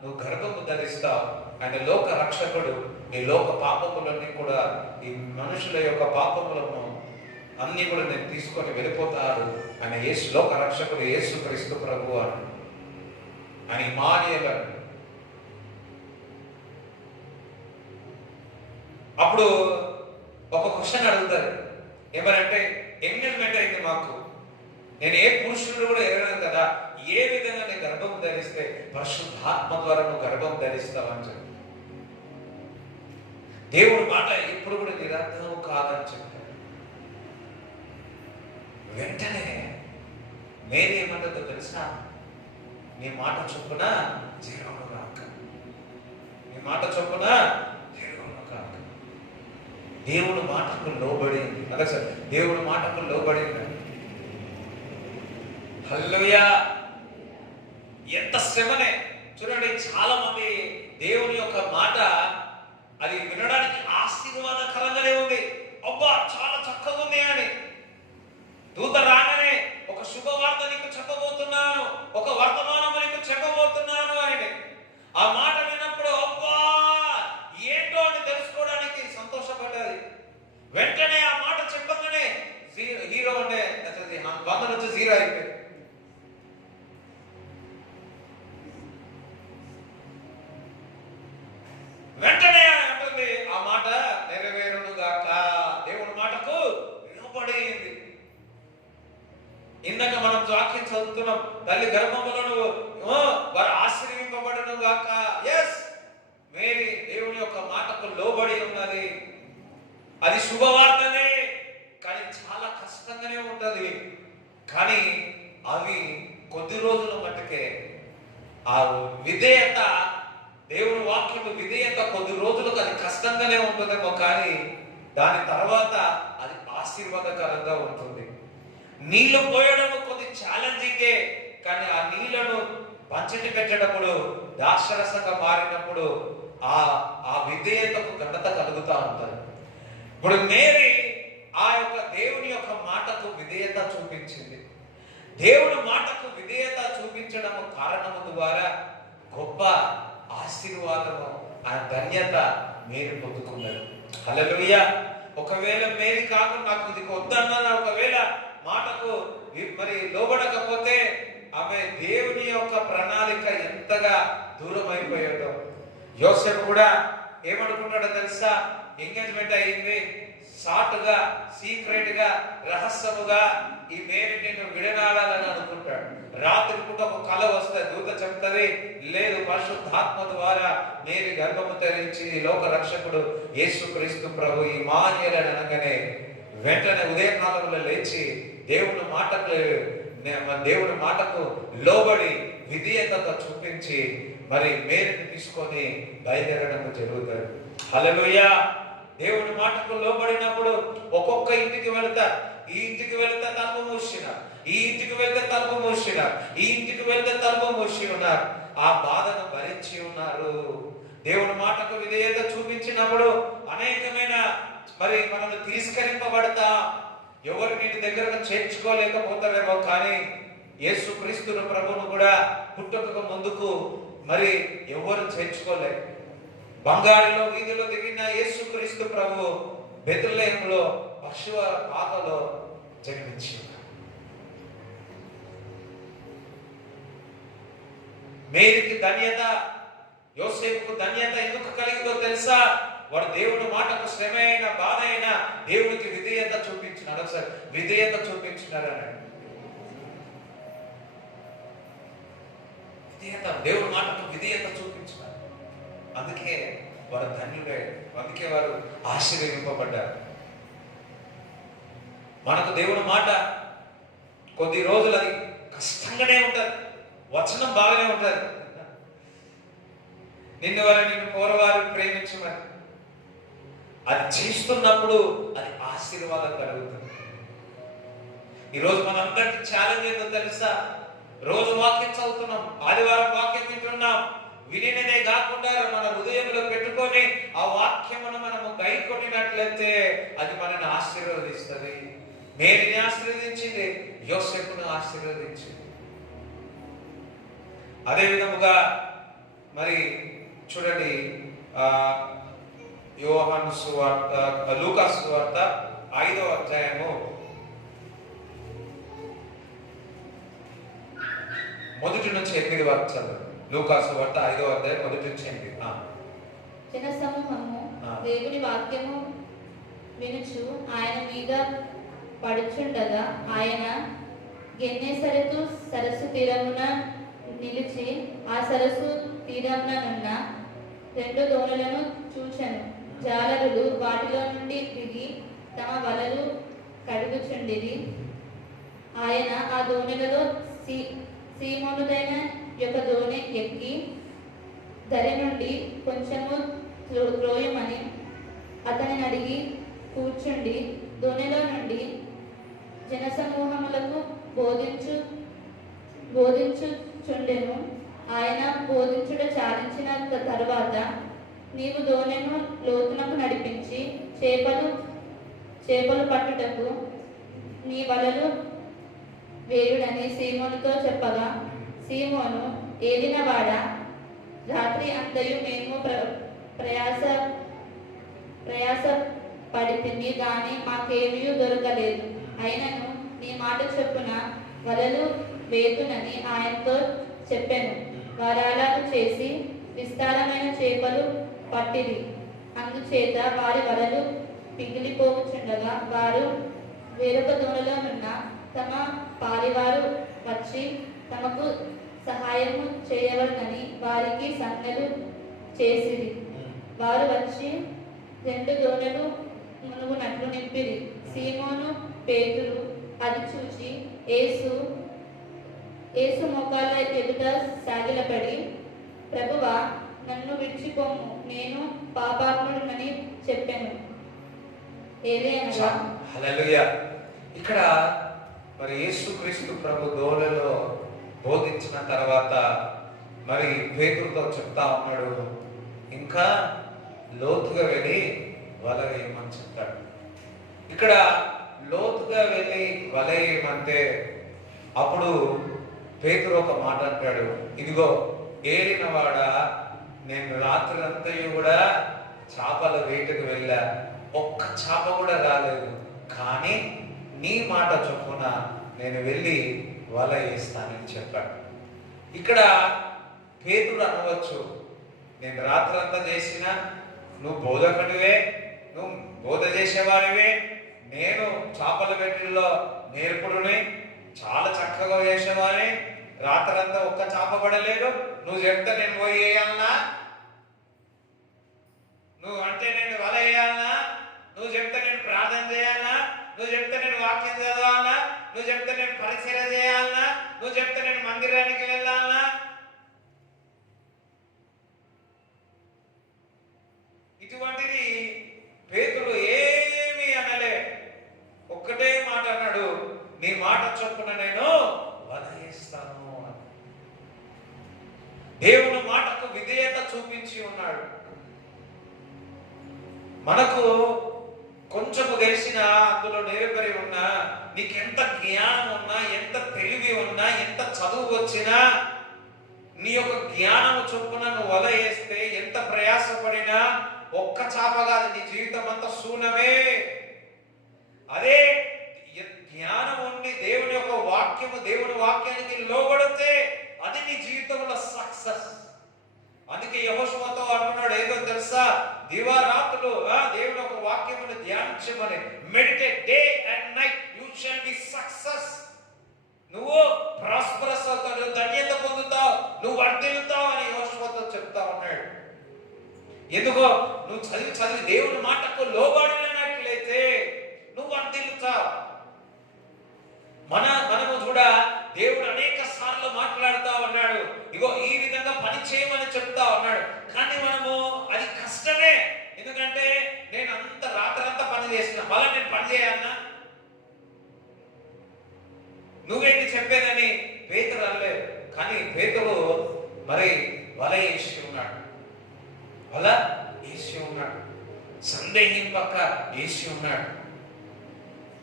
నువ్వు గర్భము ధరిస్తావు, ఆయన లోక రక్షకుడు నీ లోక పాపములన్నీ కూడా, ఈ మనుషుల యొక్క పాపములను అన్ని కూడా నేను తీసుకొని వెళ్ళిపోతాడు ఆయన యేసు, లోక రక్షకుడు యేసు క్రీస్తు ప్రభు అని మానేయాలని. అప్పుడు ఒక క్వశ్చన్ అడుగుతారు, ఏమనంటే ఎంగేజ్మెంట్ అయింది మాకు, నేను ఏ పురుషుడు కూడా ఎరగను కదా, ఏ విధంగా నేను గర్భం ధరిస్తే పరిశుద్ధాత్మ ద్వారా నువ్వు గర్భం ధరిస్తావని చెప్పి. దేవుడి మాట ఎప్పుడు కూడా నిరర్థం కాదని చెప్పారు. వెంటనే మేరీ ఏమంటుందో తెలుసా? నీ మాట చొప్పున జరుగును గాక, నీ మాట చొప్పున జరుగును గాక. దేవుడి మాటకు లోబడింది. అదే సార్, దేవుడి మాటకు లోబడింది. హల్లెలూయా. ఎంత శ్రమనే చూడండి. చాలా మంది దేవుని యొక్క మాట అది వినడానికి ఆశీర్వాదకరంగానే ఉంది, అబ్బా చాలా చక్కగా ఉంది అని. దూత రాగానే ఒక శుభవార్త నీకు చెప్పబోతున్నాను, ఒక వర్తమానం నీకు చెప్పబోతున్నాను అని ఆ మాట విన్నప్పుడు అబ్బా ఏంటో అని తెలుసుకోవడానికి సంతోషపడ్డది. వెంటనే ఆ మాట చెప్పగానే హీరో అంటే 100 నుంచి 0 అయిపోయింది. వెంటనే అంటుంది ఆ మాట నెరవేరును గాక. దేవుని మాటకు వినపడింది. ఇందాక మనం వాక్యం చదువుతున్నాం, తల్లి గర్భములను వారు ఆశీర్వింపబడును గాక. ఎస్, మేరీ దేవుని యొక్క మాటకు లోబడి ఉన్నది. అది శుభవార్తనే, కానీ చాలా కష్టంగానే ఉంటది. కానీ అవి కొద్ది రోజుల మట్టుకే ఆ విధేయత, దేవుని వాక్యము విధేయత కొద్ది రోజులకు అది కష్టంగానే ఉంటుందేమో, కానీ దాని తర్వాత అది ఆశీర్వాదకరంగా ఉంటుంది. నీళ్లు పోయడం కొద్ది ఛాలెంజింగే, కానీ ఆ నీళ్లను పంచటి పెట్టేటప్పుడు దాక్షరసంగా మారినప్పుడు ఆ విధేయతకు ఘనత కలుగుతూ ఉంటుంది. ఇప్పుడు మేరీ ఆ యొక్క దేవుని యొక్క మాటకు విధేయత చూపించింది. దేవుని మాటకు విధేయత చూపించడం కారణము ద్వారా గొప్ప ఆశీర్వాదము, ఆ ధన్యత మేరీ పొందుకున్నది. హల్లెలూయా. ఒకవేళ మేరీ కాకుండా నాకు ఇది వద్దన్న ఒకవేళ మాటకు మరి లోబడకపోతే ఆమె దేవుని యొక్క ప్రణాళిక ఎంతగా దూరం అయిపోయాడో. యోసేపు కూడా ఏమనుకుంటాడో తెలుసా? ఎంగేజ్మెంట్ అయింది, షార్ట్గా, సీక్రెట్ గా, రహస్యముగా ఈ మేరీని నేను విడనాడాలని అనుకుంటాడు. రాత్రి పూట ఒక కళ వస్తుంది, దూత చెప్తుంది, లేదు పరిశుద్ధాత్మ ద్వారా మేరీ గర్భము ధరించి లోక రక్షకుడు యేసు క్రీస్తు ప్రభు ఈ మాన్యులని అనగానే వెంటనే ఉదయకాలంలో లేచి దేవుని మాటకు లోబడి విధేయతతో చూపించి మరి మేరీని తీసుకొని బయలుదేరడం జరుగుతాడు. హల్లెలూయా. దేవుని మాటకు లోబడినప్పుడు ఒక్కొక్క ఇంటికి వెళ్తా, ఈ ఇంటికి వెళ్తే తలుపు మూసిన, ఈ ఇంటికి వెళ్తే తలుపు మూసిన, ఈ ఇంటికి వెళ్తే తలుపు మూసి ఉన్నారు. ఆ బాధను భరించి ఉన్నారు. దేవుని మాటకు విధేయత చూపించినప్పుడు అనేకమైన మరి మనల్ని తిరస్కరింపబడతా, ఎవరు నీటి దగ్గరకు చేర్చుకోలేకపోతారేమో, కానీ యేసు క్రీస్తును ప్రభువును కూడా పుట్టుకకు ముందుకు మరి ఎవరు చేర్చుకోలేరు. బంగారులో వీధిలో దిగిన యేసు క్రీస్తు ప్రభు బెత్లెహేములో పశువ పాకలో జన్మించాడు. మేరీకి ధన్యత, యోసేపుకు ధన్యత ఎందుకు కలిగిందో తెలుసా? వాడు దేవుని మాటకు శ్రమ అయినా బాధ అయినా దేవునికి విధేయత చూపించినాడు. ఒకసారి విధేయత చూపించినాడు అన్నాడు. విధేయత, దేవుని మాటకు విధేయత చూపించినారు. అందుకే వారు ధన్యుడే, అందుకే వారు ఆశీర్వదింపబడ్డారు. మనకు దేవుని మాట కొద్ది రోజులు అది కష్టంగానే ఉంటుంది, వచనం బాగానే ఉంటుంది. నిన్ను వారు నిన్ను కోరవారు ప్రేమించమని అది చేస్తున్నప్పుడు అది ఆశీర్వాదం కలుగుతుంది. ఈరోజు మనందరికీ ఛాలెంజ్ ఏంటో తెలుసా? రోజు వాక్యం చదువుతున్నాం, ఆదివారం వాక్యం వింటున్నాం. వినినదే కాకుండా మన హృదయంలో పెట్టుకొని ఆ వాక్యమును మనము గైకొనినట్లయితే అది మనల్ని ఆశీర్వదిస్తుంది. మేరీని ఆశీర్వదించింది, యోసేపును ఆశీర్వదించింది. అదే విధముగా మరి చూడండి, యోహాను సువార్త, లూకా సువార్త 5వ అధ్యాయము 1 నుంచి 8 వరకు చదువు. లూకా సువార్త 5వ అధ్యాయం 1 నుంచి 8. జన సమూహము దేవుని వాక్యము వినుచు ఆయన మీద పడుచుండగా ఆయన గెన్నేసరెతు సరస్సు తీరమున నిలిచి ఆ సరస్సు తీరముననున్న 2 దోణులను చూచెను. జాలరులు వాటిలో నుండి దిగి తమ వలలు కడుగుచుండిరి. ఆయన ఆ దోణిలలో సీమోనుదైన యొక్క దోణి ఎక్కి ధరి నుండి కొంచెము త్రోయమని అతనిని అడిగి కూర్చుండి దోణిలో నుండి జనసమూహములకు బోధించుచుండెను. ఆయన బోధించుట చాలించిన తరువాత, నీవు దోణెను లోతునకు నడిపించి చేపలు పట్టుటకు నీ వలలు వేయుడని సీమోనుతో చెప్పగా, సీమోను, ఏలినవాడా, రాత్రి అంతయు మేము ప్రయాస పడితిమి గాని మాకేమీ దొరకలేదు. అయినను నీ మాట చొప్పున వలలు వేతునని ఆయనతో చెప్పాను. వారు అలాగూ చేసి విస్తారమైన చేపలు పట్టిరి. అందుచేత వారి వలలు పిగిలిపోవచ్చుండగా వారు వేరొక దోణిలో ఉన్న తమ పాలివారు వచ్చి తమకు సహాయము చేయవలనని వారికి సంజ్ఞలు చేసిరి. వారు వచ్చి 2 దోణులు మునుగునట్లు నింపిరి. సీమోను పేతురు అది చూచి యేసు మోకాళ్ళ ఎదుట సాగిలపడి, ప్రభువా, నన్ను విడిచిపోము, నేను పాపాత్ముడినని చెప్పాను. హల్లెలూయా. ఇక్కడ మరి యేసుక్రీస్తు ప్రభు దోణిలో బోధించిన తర్వాత మరి పేతురుతో చెప్తా ఉన్నాడు, ఇంకా లోతుగా వెళ్ళి వల వేయమని చెప్తాడు. ఇక్కడ లోతుగా వెళ్ళి వల వేయమంటే అప్పుడు పేతురు ఒక మాట అంటాడు, ఇదిగో ఏలినవాడా, నేను రాత్రి అంతయు కూడా చేపల వేటకు వెళ్ళా, ఒక్క చేప కూడా రాలేదు, కానీ నీ మాట చొప్పున నేను వెళ్ళి వల వేస్తానని చెప్పాడు. ఇక్కడ పేతురు అనవచ్చు, నేను రాత్రంతా చేసినా, నువ్వు బోధకుడివే, నువ్వు బోధ చేసేవాడివే, నేను చేపల వేటలో నేర్పుడుని, చాలా చక్కగా చేసేవాడిని, రాత్రంతా ఒక్క చేప పడలేదు, నువ్వు చెప్తే నేను పోయి వేయాలనా? నువ్వు అంటే నేను వల వేయాలనా? నువ్వు చెప్తే నేను ప్రార్థన చేయాలనా? నువ్వు చెప్తే నేను వాక్యం చదవాలనా? నువ్వు చెప్తే నేను పరిచర్య చేయాలనా? నువ్వు చెప్తే నేను మందిరానికి వెళ్ళాలనా? ఇటువంటిది పేతురు ఏమీ అనలే, ఒక్కటే మాట అన్నాడు, నీ మాట చొప్పున నేను వల వేస్తాను. దేవుని మాటకు విధేయత చూపించి ఉన్నాడు. మనకు కొంచెము తెలిసినా, అందులో నేర్పరి ఉన్నా, నీకెంత జ్ఞానం ఉన్నా, ఎంత తెలివి ఉన్నా, ఎంత చదువు వచ్చినా, నీ యొక్క జ్ఞానము చొప్పున నువ్వు వల వేస్తే ఎంత ప్రయాసపడినా ఒక్క చేప కాదు, నీ జీవితం అంతా శూన్యమే. అదే జ్ఞానం ఉండి దేవుని యొక్క వాక్యము, దేవుని వాక్యానికి లోబడితే అది నీ జీవితంలో సక్సెస్. అందుకే యెహోషువతో అంటున్నాడు ఏదో తెలుసా, దివారాత్రులు దేవుడు ఒక వాక్యమును ధ్యానించమని, meditate day and night, you shall be success. నువ్వు ప్రాస్పరస్ అవుతావు, నువ్వు ధన్యత పొందుతావు, నువ్వు వర్ధిల్లుతావు అని యెహోషువతో చెప్తా ఉన్నాడు. ఎందుకో నువ్వు చదివి దేవుని మాటకు లోబడినట్లయితే నువ్వు వర్ధిల్లుతావు. మనము కూడా దేవుడు అనేక సార్లు మాట్లాడుతా ఉన్నాడు, ఇగో ఈ విధంగా పని చేయమని చెప్తా ఉన్నాడు. కానీ మనము అది కష్టమే. ఎందుకంటే నేను అంత రాత్రంతా పని చేసిన, మళ్ళీ నేను పని చేయాలన్నా, నువ్వేంటి చెప్పేదని పేతురు అనలేదు. కానీ పేతురు మరి వల వేసి ఉన్నాడు, వల వేసి ఉన్నాడు, సందేహింపక వేసి ఉన్నాడు.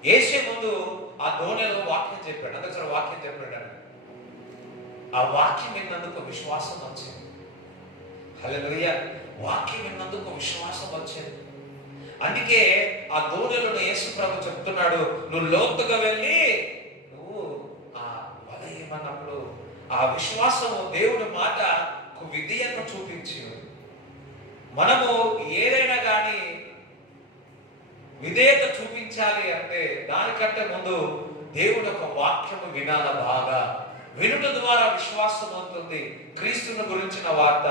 వేసే ముందు ఆ దోణిలో వాక్యం చెప్పాడు. అందుకని వాక్యం చెప్పాడు. ఆ వాక్యం విన్నందుకు విశ్వాసం వచ్చింది. హల్లెలూయా. వాక్యం విన్నందుకు విశ్వాసం వచ్చింది. అందుకే ఆ దోణిలో యేసు ప్రభు చెప్తున్నాడు, నువ్వు లోతుగా వెళ్ళి నువ్వు ఆ వల ఏమన్నప్పుడు ఆ విశ్వాసము దేవుని మాటకు విధేయత చూపించి, మనము ఏదైనా కానీ విధేయత చూపించాలి అంటే దానికంటే ముందు దేవుని యొక్క వాక్యము వినాల. బాగా వినుట ద్వారా విశ్వాసం అవుతుంది. క్రీస్తుని గురించిన వార్త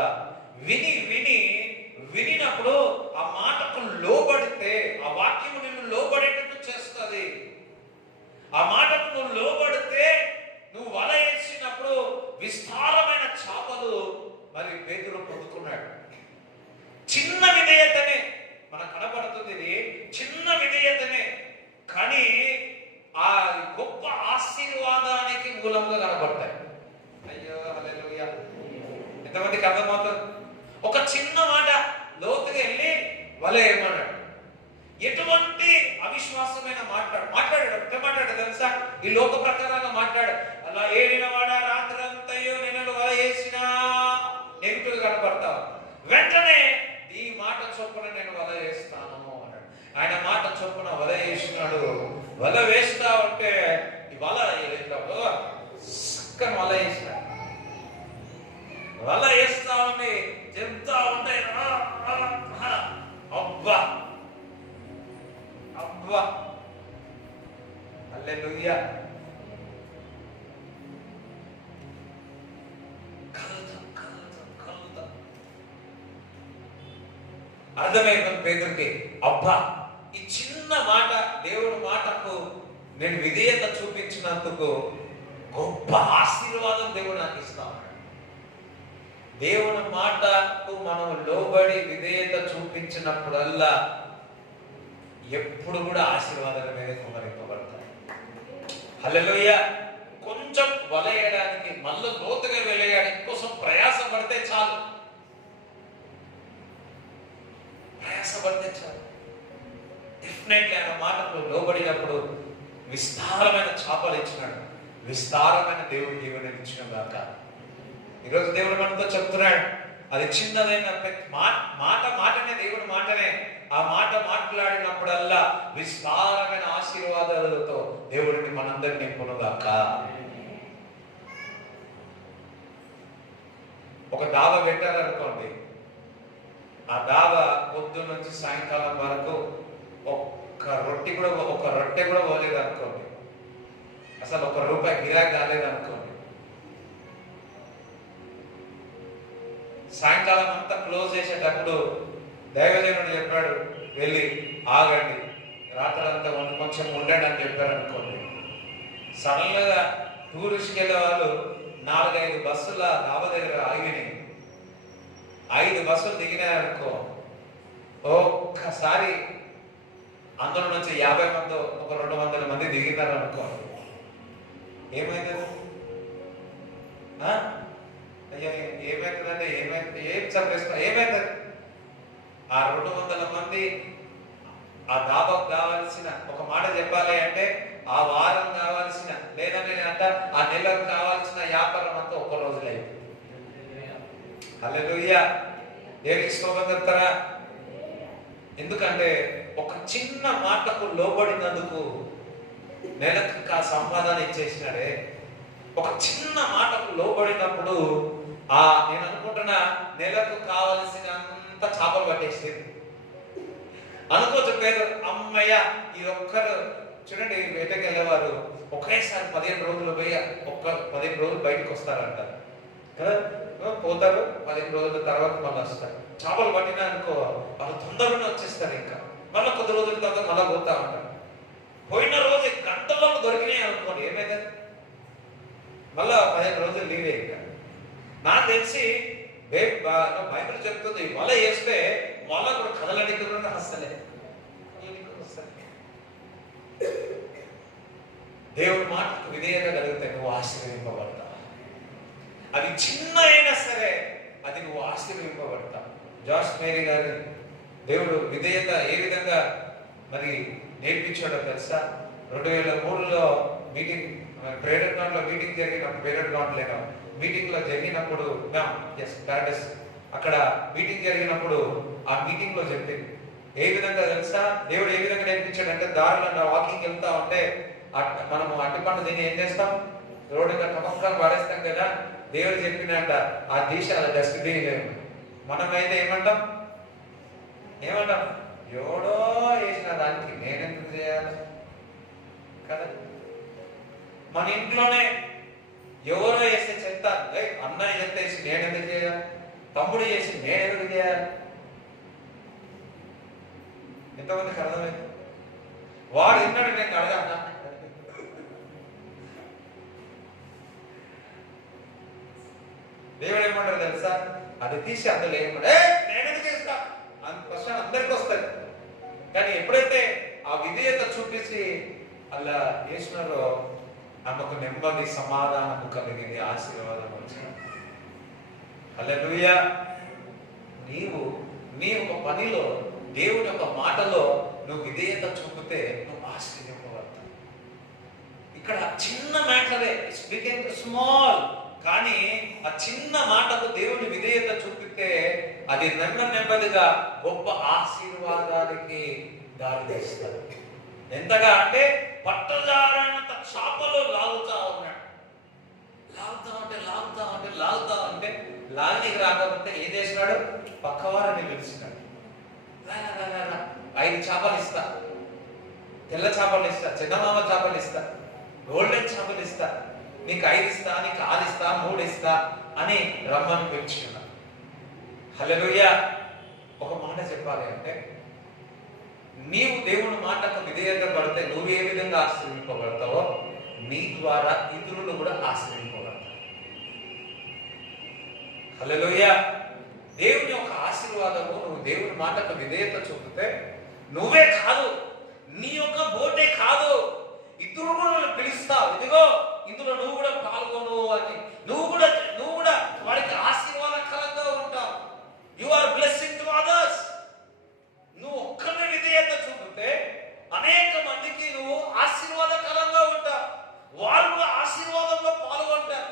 వినినప్పుడు ఆ మాటకు లోబడితే ఆ వాక్యము నిన్ను లోబడేటట్టు చేస్తుంది. ఆ మాటకు నువ్వు లోబడితే నువ్వు వల వేసినప్పుడు విస్తారమైన చేపలు మరి పేతురు పొందుకున్నాడు. చిన్న విధేయతనే మనకు కనబడుతుంది, ఇది చిన్న విధేయతనే, కానీ ఆ గొప్ప ఆశీర్వాదానికి మూలంగా కనబడతాయి. అయ్యో హల్లెలూయా. ఎంతమందికి అర్థమవుతుంది? ఒక చిన్న మాట లోతుగా వెళ్ళి వల ఏమన్నాడు. ఎటువంటి అవిశ్వాసమైన మాట్లాడాడు తెలుసా? ఈ లోక ప్రకారంగా మాట్లాడు. అలా ఏడిన వాడ రాత్రి అంతయో నేను వల వేసినా నెగిటివ్ కనబడతావు. వెంటనే ఈ మాట చొప్పున నేను వల వేస్తాను అన్నాడు. ఆయన మాట చొప్పున వల వేసినాడు. వల వేస్తా ఉంటే ఈ వల చక్కని వల వేసినాడు. వల వేస్తా ఉండి చెప్తా ఉంటే అబ్బా అబ్బా హల్లెలూయా. అర్థమైపోయింది పేతురుకి, అబ్బా ఈ చిన్న మాట దేవుడి మాటకు నేను విధేయత చూపించినందుకు గొప్ప ఆశీర్వాదం దేవుడు నాకు ఇస్తా ఉన్నాడు. దేవుని మాటకు మనం లోబడి విధేయత చూపించినప్పుడల్లా ఎప్పుడు కూడా ఆశీర్వాదాల మీద కుమరింపబడతాయి. హల్లెలూయా. కొంచెం వల వేయడానికి, మళ్ళీ లోతుగా వెళ్ళేయడానికి కోసం ప్రయాసపడితే చాలు, ప్రయాసపడితే చాలు. డెఫినెట్లీ ఆయన మాటకు లోబడినప్పుడు విస్తారమైన చేపలు ఇచ్చినాడు, విస్తారమైన దేవుడి దీవెన ఇచ్చిన దాకా. ఈరోజు దేవుడు మనతో చెప్తున్నాడు, అది చిన్నదైన మాటనే దేవుడి మాటనే. ఆ మాట మాట్లాడినప్పుడల్లా విస్తారమైన ఆశీర్వాదాలతో దేవుడిని మనందరినీ నింపునుగాక. ఒక డాబా పెట్టారనుకోండి, ఆ డాబా పొద్దున్న నుంచి సాయంకాలం వరకు ఒక రొట్టె కూడా పోలేదు అనుకోండి, అసలు ₹1 గిరాకీ కాలేదు అనుకోండి, సాయంకాలం అంతా క్లోజ్ చేసేటప్పుడు దైవజనుడు చెప్పాడు, వెళ్ళి ఆగండి, రాత్రంతా కొంచెం ఉండండి అని చెప్పారు అనుకోండి. సడన్ గా టూరిస్ట్కి వెళ్ళే వాళ్ళు 4-5 బస్సుల డాబా దగ్గర ఆగినాయి. 5 బస్సులు దిగినాయి అనుకో, ఒక్కసారి అందులో నుంచి 50 మంది, ఒక 200 మంది దిగినారు అనుకో, ఏమైంది? అయ్యా ఏమైతుందంటే ఏం చంపేస్తున్నా ఏమైతుంది? ఆ 200 మంది ఆ దాబాకు కావాల్సిన, ఒక మాట చెప్పాలి అంటే ఆ వారం కావాల్సిన, లేదంటే ఆ నెలకు కావాల్సిన వ్యాపారం అంతా ఒక్క రోజులో అయిపోయింది. హల్లెలూయా. దేనికి స్తోత్రం చెప్తారా? ఎందుకంటే ఒక చిన్న మాటకు లోబడినందుకు నెలకు సంపాదన ఇచ్చేసినాడే. ఒక చిన్న మాటకు లోబడినప్పుడు నేను అనుకుంటున్నా నెలకు కావలసినంత చేపలు పట్టేసేది అనుకోవచ్చు. పేదలు అమ్మయ్య ఈ ఒక్కరు చూడండి, వేటకి వెళ్ళేవారు ఒకేసారి 15 రోజులు పోయి 15 రోజులు బయటకు వస్తారంటారు కదా. పోతారు, 15 రోజుల తర్వాత మళ్ళీ వస్తారు. చేపలు పట్టినా అనుకో వాళ్ళు తొందరగానే వచ్చేస్తారు. ఇంకా మళ్ళీ కొద్ది రోజుల తర్వాత మళ్ళీ పోతా ఉంటారు. పోయిన రోజు గంటల్లో దొరికినాయి అనుకోండి, ఏమైంది మళ్ళా 15 రోజులు లీవే. ఇంకా నాకు తెలిసి బైబిల్ చెప్తుంది వల వేస్తే వల కూడా కదలడానికి కూడా వస్తలే. దేవుడి మాటకు విధేయత కలిగితే నువ్వు ఆశీర్వదింపబడతావు. అది చిన్న అయినా సరే అది నువ్వు ఆశీర్వదింపబడతావు. జార్జ్ మేరీ గారి దేవుడు విధేయత ఏ విధంగా మరి నేర్పించాడో తెలుసా? 2003లో మీటింగ్ ప్రేరర్ గ్రౌండ్ లో మీటింగ్ జరిగినప్పుడు, ప్రేరర్ గ్రౌండ్ లేక మీటింగ్ లో జరిగినప్పుడు ప్యారడైస్ అక్కడ మీటింగ్ జరిగినప్పుడు ఆ మీటింగ్ లో చెప్పింది ఏ విధంగా తెలుసా? దేవుడు ఏ విధంగా నేర్పించాడంటే, దారిలో వాకింగ్ వెళ్తా ఉంటే మనము అట్టిపండు తిని ఏం చేస్తాం? రోడ్డు టమక్కలు పడేస్తాం కదా. దేవుడు చెప్పినట్ట ఆ దేశాల డస్ట్బిన్ లేవు. మనమైతే ఏమంటాం? ఎవడో వేసిన దానికి నేనెందుకు చేయాలి కదా. మన ఇంట్లోనే ఎవరో వేస్తే చెత్త అన్నయ్య చెత్త వేసి నేనెందుకు చేయాలి? తమ్ముడు చేసి నేనెందుకు చేయాలి? ఎంతమందికి అర్థమైంది? వాడు విన్నాడు, నేను అడగా. దేవుడు ఏమంటారు తెలుసా? అది తీసి అందులో ఏమంటే నేనెందుకు చేస్తా అంత క్వశ్చన్ అందరికి వస్తుంది. కానీ ఎప్పుడైతే ఆ విధేయత చూపించి అలా చేసినారో ఆమెకు నెమ్మది, సమాధానం కలిగింది, ఆశీర్వాదం వచ్చింది. హల్లెలూయా. నీ ఒక పనిలో, దేవుని యొక్క మాటలో నువ్వు విధేయత చూపితే నువ్వు ఆశ్చర్యపోతావు. ఇక్కడ చిన్న మ్యాటరే, ఇట్స్ బికేమ్ స్మాల్, కానీ ఆ చిన్న మాటకు దేవుని విధేయత చూపితే అది నెమ్మదిగా గొప్ప ఆశీర్వాదానికి దారితీస్తుంది. ఎంతగా అంటే పట్టజారినంత చేపలు లాగుతా ఉన్నాడు. లాగుతా ఉంటే లాగనికి రాకపోతే ఏం చేసినాడు? పక్కవారిని పిలిచినాడు. 5 చేపలు ఇస్తా, తెల్ల చేపలు ఇస్తా, చిన్నమామ చేపలు ఇస్తా, గోల్డెన్ చేపలు ఇస్తా, నీకు 5 ఇస్తా, నీకు 6 ఇస్తా, 3 ఇస్తా అని రమ్మని పిలుచుకున్నా. హల్లెలూయా. ఒక మాట చెప్పాలి అంటే, నీవు దేవుని మాటకు విధేయత పడితే నువ్వు ఏ విధంగా ఆశ్రయింపబడతావో నీ ద్వారా ఇతరులు కూడా ఆశ్రయింపబడతారు. హల్లెలూయా. దేవుని యొక్క ఆశీర్వాదము, నువ్వు దేవుని మాటకు విధేయత చూపితే నువ్వే కాదు, నీ యొక్క బోటే కాదు, ఇతరులు కూడా పిలుస్తావు. ఇదిగో ఇందులో నువ్వు కూడా పాల్గొను అని. నువ్వు కూడా వారికి ఆశీర్వాదకరంగా ఉంటావు. You are blessing to others. నువ్వు ఒక్కరిని విధేయత చూపితే అనేక మందికి నువ్వు ఆశీర్వాదకరంగా ఉంటావు. వారు కూడా ఆశీర్వాదంలో పాల్గొంటారు.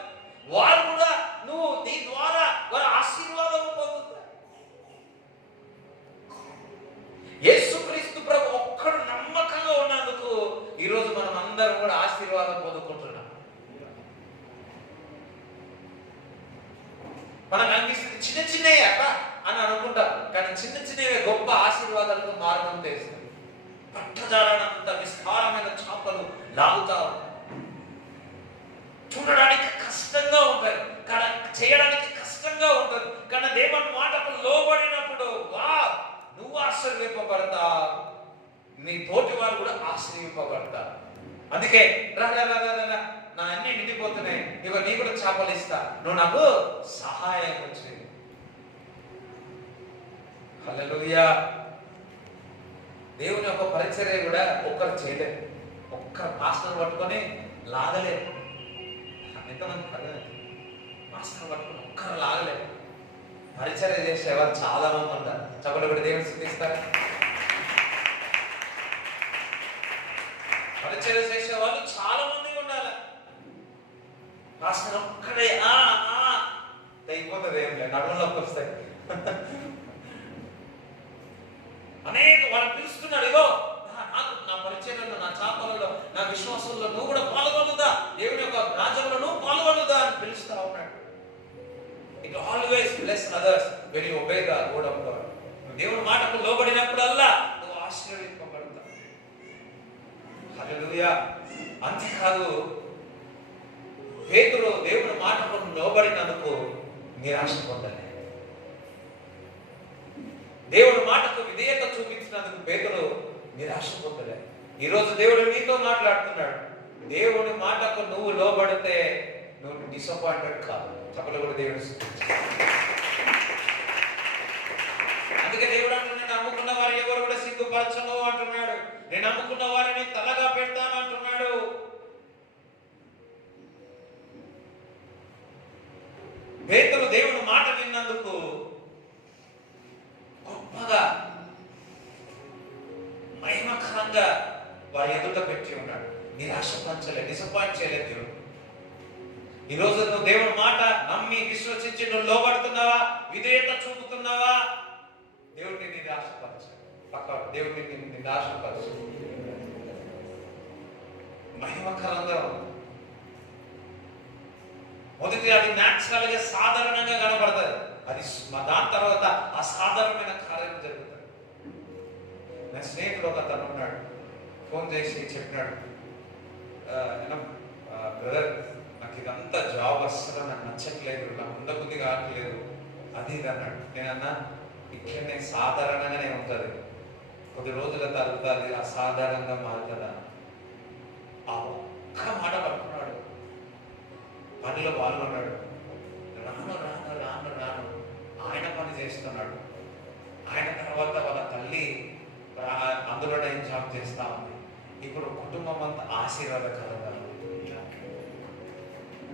వారు కూడా నువ్వు నీ ద్వారా వారి ఆశీర్వాదం పొందుతారు. యేసుక్రీస్తు ప్రభు ఒక్కడు నమ్మకంగా ఉన్నందుకు ఈరోజు మనం అందరం కూడా ఆశీర్వాదం పొందుకుంటున్నాం. మనకు అనిపిస్తుంది చిన్నవే అక్క అని అనుకుంటాం, కానీ చిన్నవే గొప్ప ఆశీర్వాదాలకు మార్గం తెస్తుంది. పట్టజాలనంత విస్తారమైన చేపలు లాగుతా చూడడానికి కష్టంగా ఉంటాయి, కానీ చేయడానికి కష్టంగా ఉంటుంది. కానీ దేవుని మాటకు లోబడినప్పుడు నువ్వు ఆశ్రయింపబడతా, నీ తోటి వారు కూడా ఆశ్రయింపబడతా. అందుకే నా అన్ని నిండిపోతున్నాయి, ఇక నీ కూడా చేపలు ఇస్తా, నువ్వు నాకు సహాయం వచ్చేది. హల్లెలూయా. దేవుని యొక్క పరిచర్య కూడా ఒక్కరు చేయలేదు. ఒక్కరు పాస్టర్ పట్టుకొని లాగలేదు. ఎంతమంది పాస్టర్ పట్టుకొని ఒక్కరు లాగలేదు. పరిచర్య చేసేవారు చాలా మంది ఉంటారు. చెప్పలు కూడా దేవుని స్తుతిస్తారు. పరిచర్య చేసేవాళ్ళు చాలా మంది ఉండాలి. పాస్టర్ ఒక్కడే అయిపోతుంది, ఏం లేదు, నడుములోకి వస్తాయి. అనేక వాళ్ళు పిలుస్తున్నాడు, ఇగో నాకు నా పరిచయంలో, నా చేపలలో, నా విశ్వాసంలో నువ్వు కూడా పాల్గొనుదా, దేవుని యొక్క రాజ్యంలో నువ్వు పాల్గొనుదా అని పిలుస్తా ఉన్నాడు. others when you obey the word of God. దేవుని మాటకు లోబడినప్పుడల్లా నువ్వు ఆశీర్వదింపబడతావు. హల్లెలూయా. అంతేకాదు పేతురు దేవుని మాటకు లోబడినందుకు నిరాశ పొందలే. దేవుడి మాటకు విధేయత చూపించినందుకు పేతురు నిరాశ పొందలే. ఈరోజు దేవుడు నీతో మాట్లాడుతున్నాడు. దేవుడి మాటకు నువ్వు లోబడితే నువ్వు డిసప్పాయింటెడ్ కాదు. చెప్పలు కూడా దేవుడు. అందుకే దేవుడు అంటున్నాడు, నేను నమ్ముకున్న వారు ఎవరు కూడా సిగ్గుపరచను అంటున్నాడు. నేను నమ్ముకున్న వారిని తలగా పెడతాను అంటున్నాడు. పేతురు దేవుని మాట విన్నందుకు గొప్పగా మహిమకరంగా వారి ఎదుట పెట్టి ఉన్నాడు. నిరాశ పంచలే, డిసప్పాయింట్ చేయలేదు దేవుడు. ఈరోజు నువ్వు దేవుని మాట నమ్మి విశ్వసించి నువ్వు లోబడుతున్నావా, విధేయత చూపుతున్నావా, దేవుడిని నిరాశపరచు. పక్క దేవుడిని నిరాశపరచు. మహిమకరంగా ఉంది. మొదటి అది న్యాచురల్ గా సాధారణంగా కనబడుతుంది. అది దాని తర్వాత అసాధారణమైన కార్యం జరుగుతుంది. నా స్నేహితుడు ఒక అతను ఉన్నాడు, ఫోన్ చేసి చెప్పినాడు, బ్రదర్ నాకు ఇదంతా జాబ్ అస్సలు నాకు నచ్చట్లేదు, నాకు ఉండబుద్ధి కావట్లేదు అది ఇది అన్నాడు. నేనన్నా ఇట్లనే సాధారణంగానే ఉంటుంది, కొద్ది రోజుల తర్వాత అది అసాధారణంగా మారుతుందా. ఆ ఒక్క మాట పట్టుకున్నాడు, పనిలో పాల్గొన్నాడు. రాను రాను రాను రాను ఆయన పని చేస్తున్నాడు. ఆయన తర్వాత వాళ్ళ తల్లి అందులోనే జాబ్ చేస్తా ఉంది. ఇప్పుడు కుటుంబం అంతా ఆశీర్వాదకరంగా.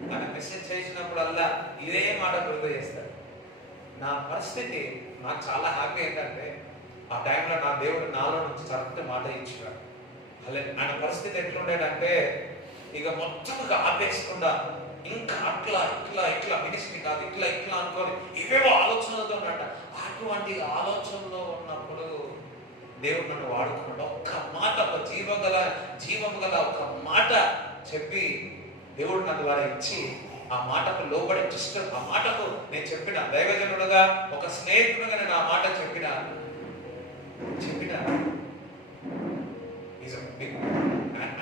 ఆయన మెసేజ్ చేసినప్పుడల్లా ఇదే మాట గుర్తు చేస్తాడు. నా పరిస్థితి నాకు చాలా హ్యాపీ ఏంటంటే ఆ టైంలో నా దేవుడు నాలో నుంచి కరెక్ట్ మాట ఇచ్చినాడు. ఆయన పరిస్థితి ఎట్లుండేదంటే ఇక మొత్తం ఆపేసుకుండా ఇంకా అట్లా ఇట్లా ఇట్లా మినిస్ట్రీ కాదు ఇట్లా ఇట్లా అనుకోని ఇవేవో ఆలోచనలతో ఉన్నట్ట. అటువంటి ఆలోచనలో ఉన్నప్పుడు దేవుడు నన్ను వాడుకున్నాడు. ఒక్క మాట, ఒక జీవము గల ఒక మాట చెప్పి దేవుడు నన్ను వారు ఇచ్చి ఆ మాటకు లోబడి జస్ట్ ఆ మాటకు నేను చెప్పిన దైవజనుడుగా ఒక స్నేహితుడుగా నేను ఆ మాట చెప్పిన is a big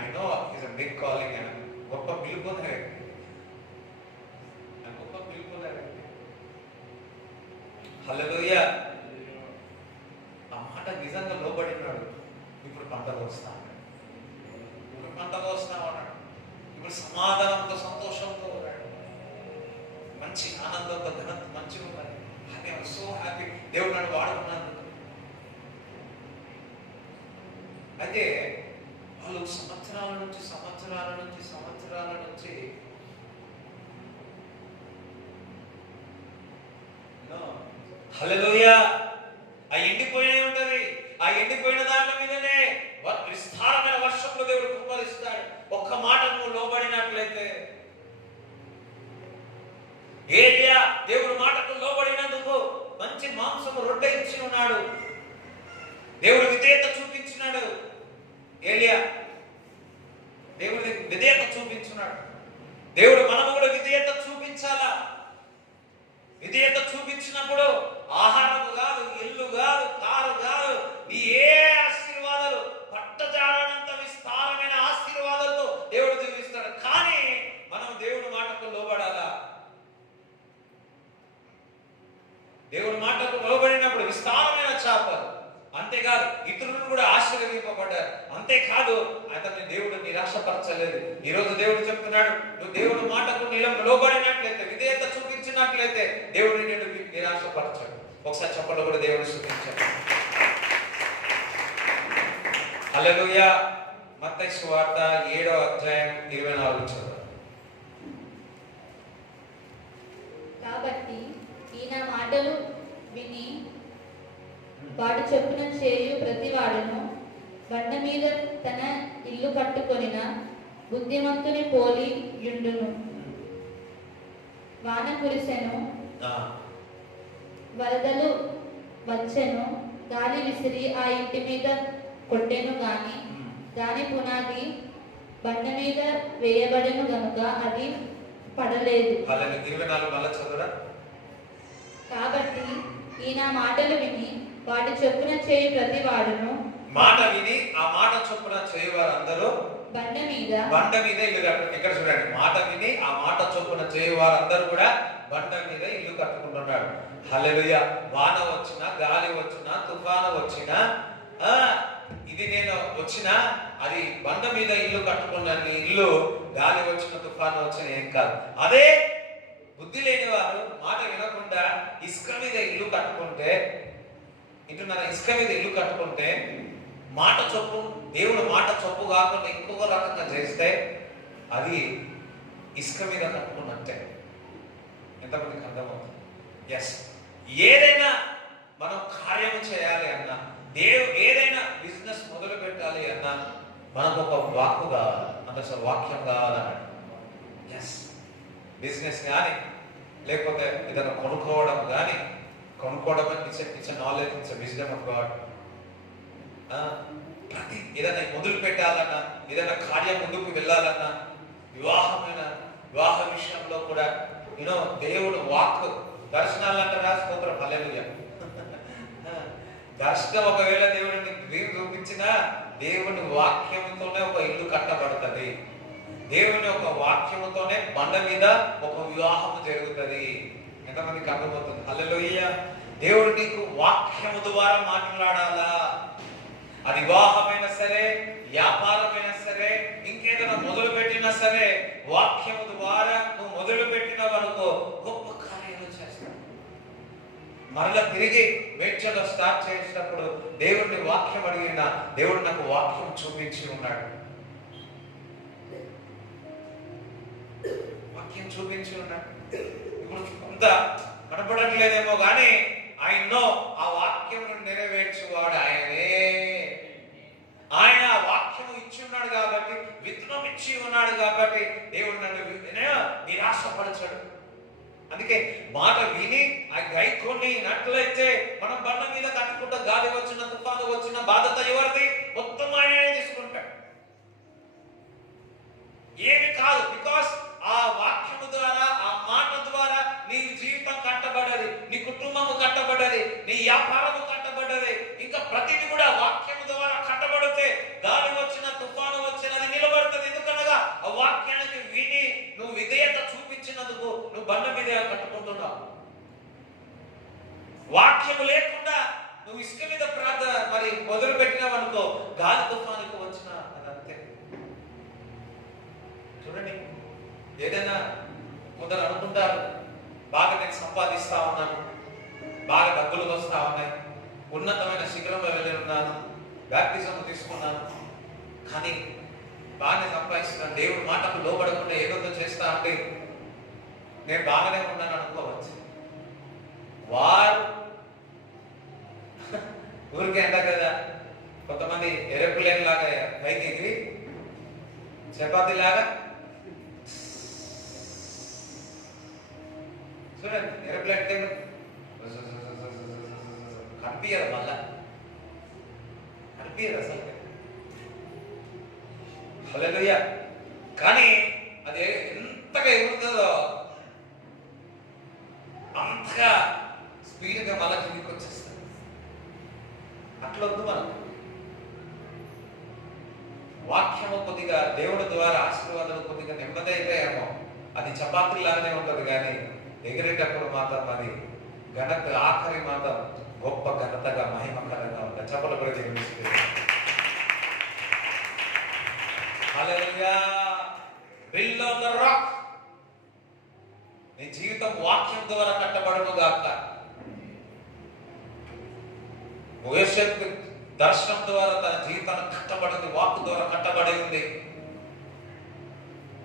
I know is a big calling అని గొప్ప పిలుపున్న వ్యక్తి. హల్లెలూయా. ఆ మాట నిజంగా లోబడినాడు. ఇప్పుడు పంట కోస్తా అన్నాడు. ఇప్పుడు పంట కోస్తావు అన్నాడు. ఇప్పుడు సమాధానంతో సంతోషంతో ఉన్నాడు. మంచి ఆనందంతో ఘనత మంచిగా ఉన్నది. సో హ్యాపీ దేవుడు నన్ను వాడుకున్నాను. అయితే వాళ్ళు సంవత్సరాల నుంచి హల్లెలూయా. ఆ ఎండిపోయినే ఉంటది. ఆ ఎండిపోయిన దాని మీదనే విస్తారమైన వర్షంలో దేవుడు కుమ్మరిస్తాడు. ఒక్క మాట నువ్వు లోబడినట్లయితే. ఏలియా దేవుడు మాటకు లోబడినందుకు మంచి మాంసము రొట్టె ఇచ్చి ఉన్నాడు. దేవుడు విధేయత చూపించినాడు. ఏలియా దేవుడి విధేయత చూపించున్నాడు. దేవుడు మనము కూడా విధేయత చూపించాలా. విధేయత చూపించినప్పుడు ఆహారము కాదు, ఇల్లు కాదు, కారు కాదు, ఈ ఏ ఆశీర్వాదాలు పట్టజాలనంత విస్తారమైన ఆశీర్వాదాలతో దేవుడు దీవిస్తాడు. కానీ మనం దేవుడి మాటకు లోబడాలా. దేవుడి మాటకు లోబడినప్పుడు విస్తారమైన చేపలు. అంతేకాదు ఇతరులను కూడా ఆశీర్వదింపబడ్డారు. అంతేకాదు అతన్ని దేవుడు నిరాశపరచలేదు. ఈ రోజు దేవుడు చెప్తున్నాడు, నువ్వు దేవుడి మాటకు లోబడినట్లయితే, విధేయత చూపించినట్లయితే దేవుడు నిన్ను నిరాశపరచాడు. ఒకసారి చెప్పలు కూడా దేవుడు చూపించాడు. హల్లెలూయా. మత్తయి సువార్త 7వ అధ్యాయం 24 చదువు. కాబట్టి ఈయన మాటలు విని వాడు చెప్పున చేయు ప్రతి వాడును బండ మీద తన ఇల్లు కట్టుకొనిన బుద్ధిమంతుని పోలి యుండును. వాన కురిసెను, వరదలు వచ్చెను, గాలి విసిరి ఆ ఇంటి మీద కొట్టెను, గాని దాని పునాది బండ మీద వేయబడెను గనుక అది పడలేదు. కాబట్టి ఈయన మాటలు విని వాటి చొప్పున చేయు ప్రతి వాడును మాట విని ఆ మాట చొప్పున చేయవారందరూ బండ మీద ఇల్లు కట్టు. ఇక్కడ చూడండి, మాట విని ఆ మాట చొప్పున చేయవారందరూ కూడా బండ మీద ఇల్లు కట్టుకుంటున్నాడు. హల్లెలూయా. వాన వచ్చినా, గాలి వచ్చినా, తుఫాను వచ్చినా, ఇది నేను వచ్చినా అది బండ మీద ఇల్లు కట్టుకున్నాను. ఇల్లు గాలి వచ్చిన, తుఫాను వచ్చిన ఏం కాదు. అదే బుద్ధి లేని వారు మాట వినకుండా ఇసుక మీద ఇల్లు కట్టుకుంటే, ఇంటున్నారా, ఇసుక మీద ఇల్లు కట్టుకుంటే మాట చొప్పు, దేవుడు మాట చొప్పు కాకుండా ఇంకొక రకంగా చేస్తే అది ఇసుక మీద కట్టుకున్నట్టే. ఎంతమందికి అర్థమవుతుంది? ఎస్, ఏదైనా మనం కార్యము చేయాలి అన్నా, ఏదైనా బిజినెస్ మొదలు పెట్టాలి అన్నా మనకు ఒక వాక్కు కావాలి, అంటే వాక్యం కావాలన్నాడు. ఎస్, బిజినెస్ కానీ లేకపోతే ఏదైనా కొనుక్కోవడం కానీ, కొనుక్కోవడం it's knowledge, it's wisdom of God. ప్రతి ఏదైనా మొదలు పెట్టాలన్నా, ఏదైనా కార్యం ముందుకు వెళ్ళాలన్నా, వివాహ విషయంలో కూడా దేవుడు వాక్, దర్శనాలు అంటారా, స్తోత్రం, హల్లెలూయా. దర్శనం ఒకవేళ దేవుడిని డ్రీమ్ చూపించినా దేవుని వాక్యంతోనే ఒక ఇల్లు కట్టబడుతుంది. దేవుని ఒక వాక్యముతోనే బండ మీద ఒక వివాహము జరుగుతుంది. ఎంతమందికి అర్థమవుతుంది? హల్లెలూయా. దేవుడు నీకు వాక్యము ద్వారా మాట్లాడాలా. అది వివాహమైనా సరే, వ్యాపారమైనా సరే, ఇంకేదైనా మొదలు పెట్టినా సరే, వాక్యము ద్వారా నువ్వు మొదలు పెట్టిన వరకు గొప్ప కార్యాలు చేస్తావు. మరలా తిరిగి వెంచర్లో స్టార్ట్ చేసినప్పుడు దేవుడిని వాక్యం అడిగిన దేవుడు నాకు వాక్యం చూపించి ఉన్నాడు. వాక్యం చూపించి ఉన్నాడు. ఇప్పుడు కొంత కనపడట్లేదేమో కానీ ఆయన్నో ఆ వాక్యం నెరవేర్చువాడు ఆయనే. ఆయన వాక్యం ఇచ్చి ఉన్నాడు కాబట్టి, విత్తనం ఇచ్చి ఉన్నాడు కాబట్టి దేవుడు నన్ను నిరాశపరచడు. అందుకే మాట విని ఆ గైకొని నట్లయితే మనం బండ మీద కట్టుకుంటా, గాలి వచ్చిన, తుఫాను వచ్చిన బాధ్యత ఎవరిది? మొత్తం ఆయనే తీసుకుంటాడు. ఏమి కాదు. బికాస్ ఆ వాక్యము ద్వారా, ఆ మాట ద్వారా నీ జీవితం కట్టబడ్డది, నీ కుటుంబము కట్టబడ్డది, నీ వ్యాపారము కట్టబడ్డది. ఇంకా ప్రతిదీ కూడా వాక్యము ద్వారా కట్టబడితే గాలి వచ్చిన, తుఫాను వచ్చినది నిలబడుతుంది. ఎందుకనగా ఆ వాక్యానికి విని నువ్వు విధేయత చూపించినందుకు నువ్వు బండ మీద కట్టుకుంటున్నావు. వాక్యము లేకుండా నువ్వు ఇసుక మీద మరి మొదలు పెట్టినావనుకో, గాలి తుఫానుకు వచ్చిన అదంతే. చూడండి, ఏదైనా కొందరు అనుకుంటారు, బాగా నేను సంపాదిస్తా ఉన్నాను, బాగా డబ్బులు వస్తా ఉన్నాయి, ఉన్నతమైన శిఖరంలో వెళ్ళి ఉన్నాను, బ్యాప్టిజం తీసుకున్నాను, కానీ బాగానే సంపాదిస్తున్నాను, దేవుడి మాటకు లోబడకుండా ఏదో చేస్తా అంటే నేను బాగానే ఉన్నాను అనుకోవచ్చు. వారు ఊరికే అంట కదా, కొంతమంది ఏరోప్లేన్ లాగా పైకి ఎగిరి చపాతీ లాగా, చూడండి ఏరోప్లేన్ కనిపించదు, మళ్ళా కనిపించదు అసలు. హల్లెలూయా. కానీ అది ఎంతగా ఎగురుతుందో అంతగా స్పీడ్గా మళ్ళా కిందికి వచ్చేస్తుంది. అట్లా వద్దు మనం. వాక్యము కొద్దిగా దేవుడి ద్వారా ఆశీర్వాదాలు కొద్దిగా నెమ్మది అయితాయేమో, అది చపాతీలాగానే ఉంటుంది, కానీ ఎగిరేటప్పుడు మాత్రం అది ఘనత, ఆఖరి మాత్రం గొప్ప ఘనతగా, మహిమకరంగా ఉంటుంది. చపల ప్రతినిధిస్తుంది. Hallelujah. Build on the rock. నీ జీవితం వాక్యం ద్వారా కట్టబడును గాక. భవిష్యత్తు దర్శనం ద్వారా తన జీవితాన్ని కట్టబడింది, వాక్కు ద్వారా కట్టబడి ఉంది.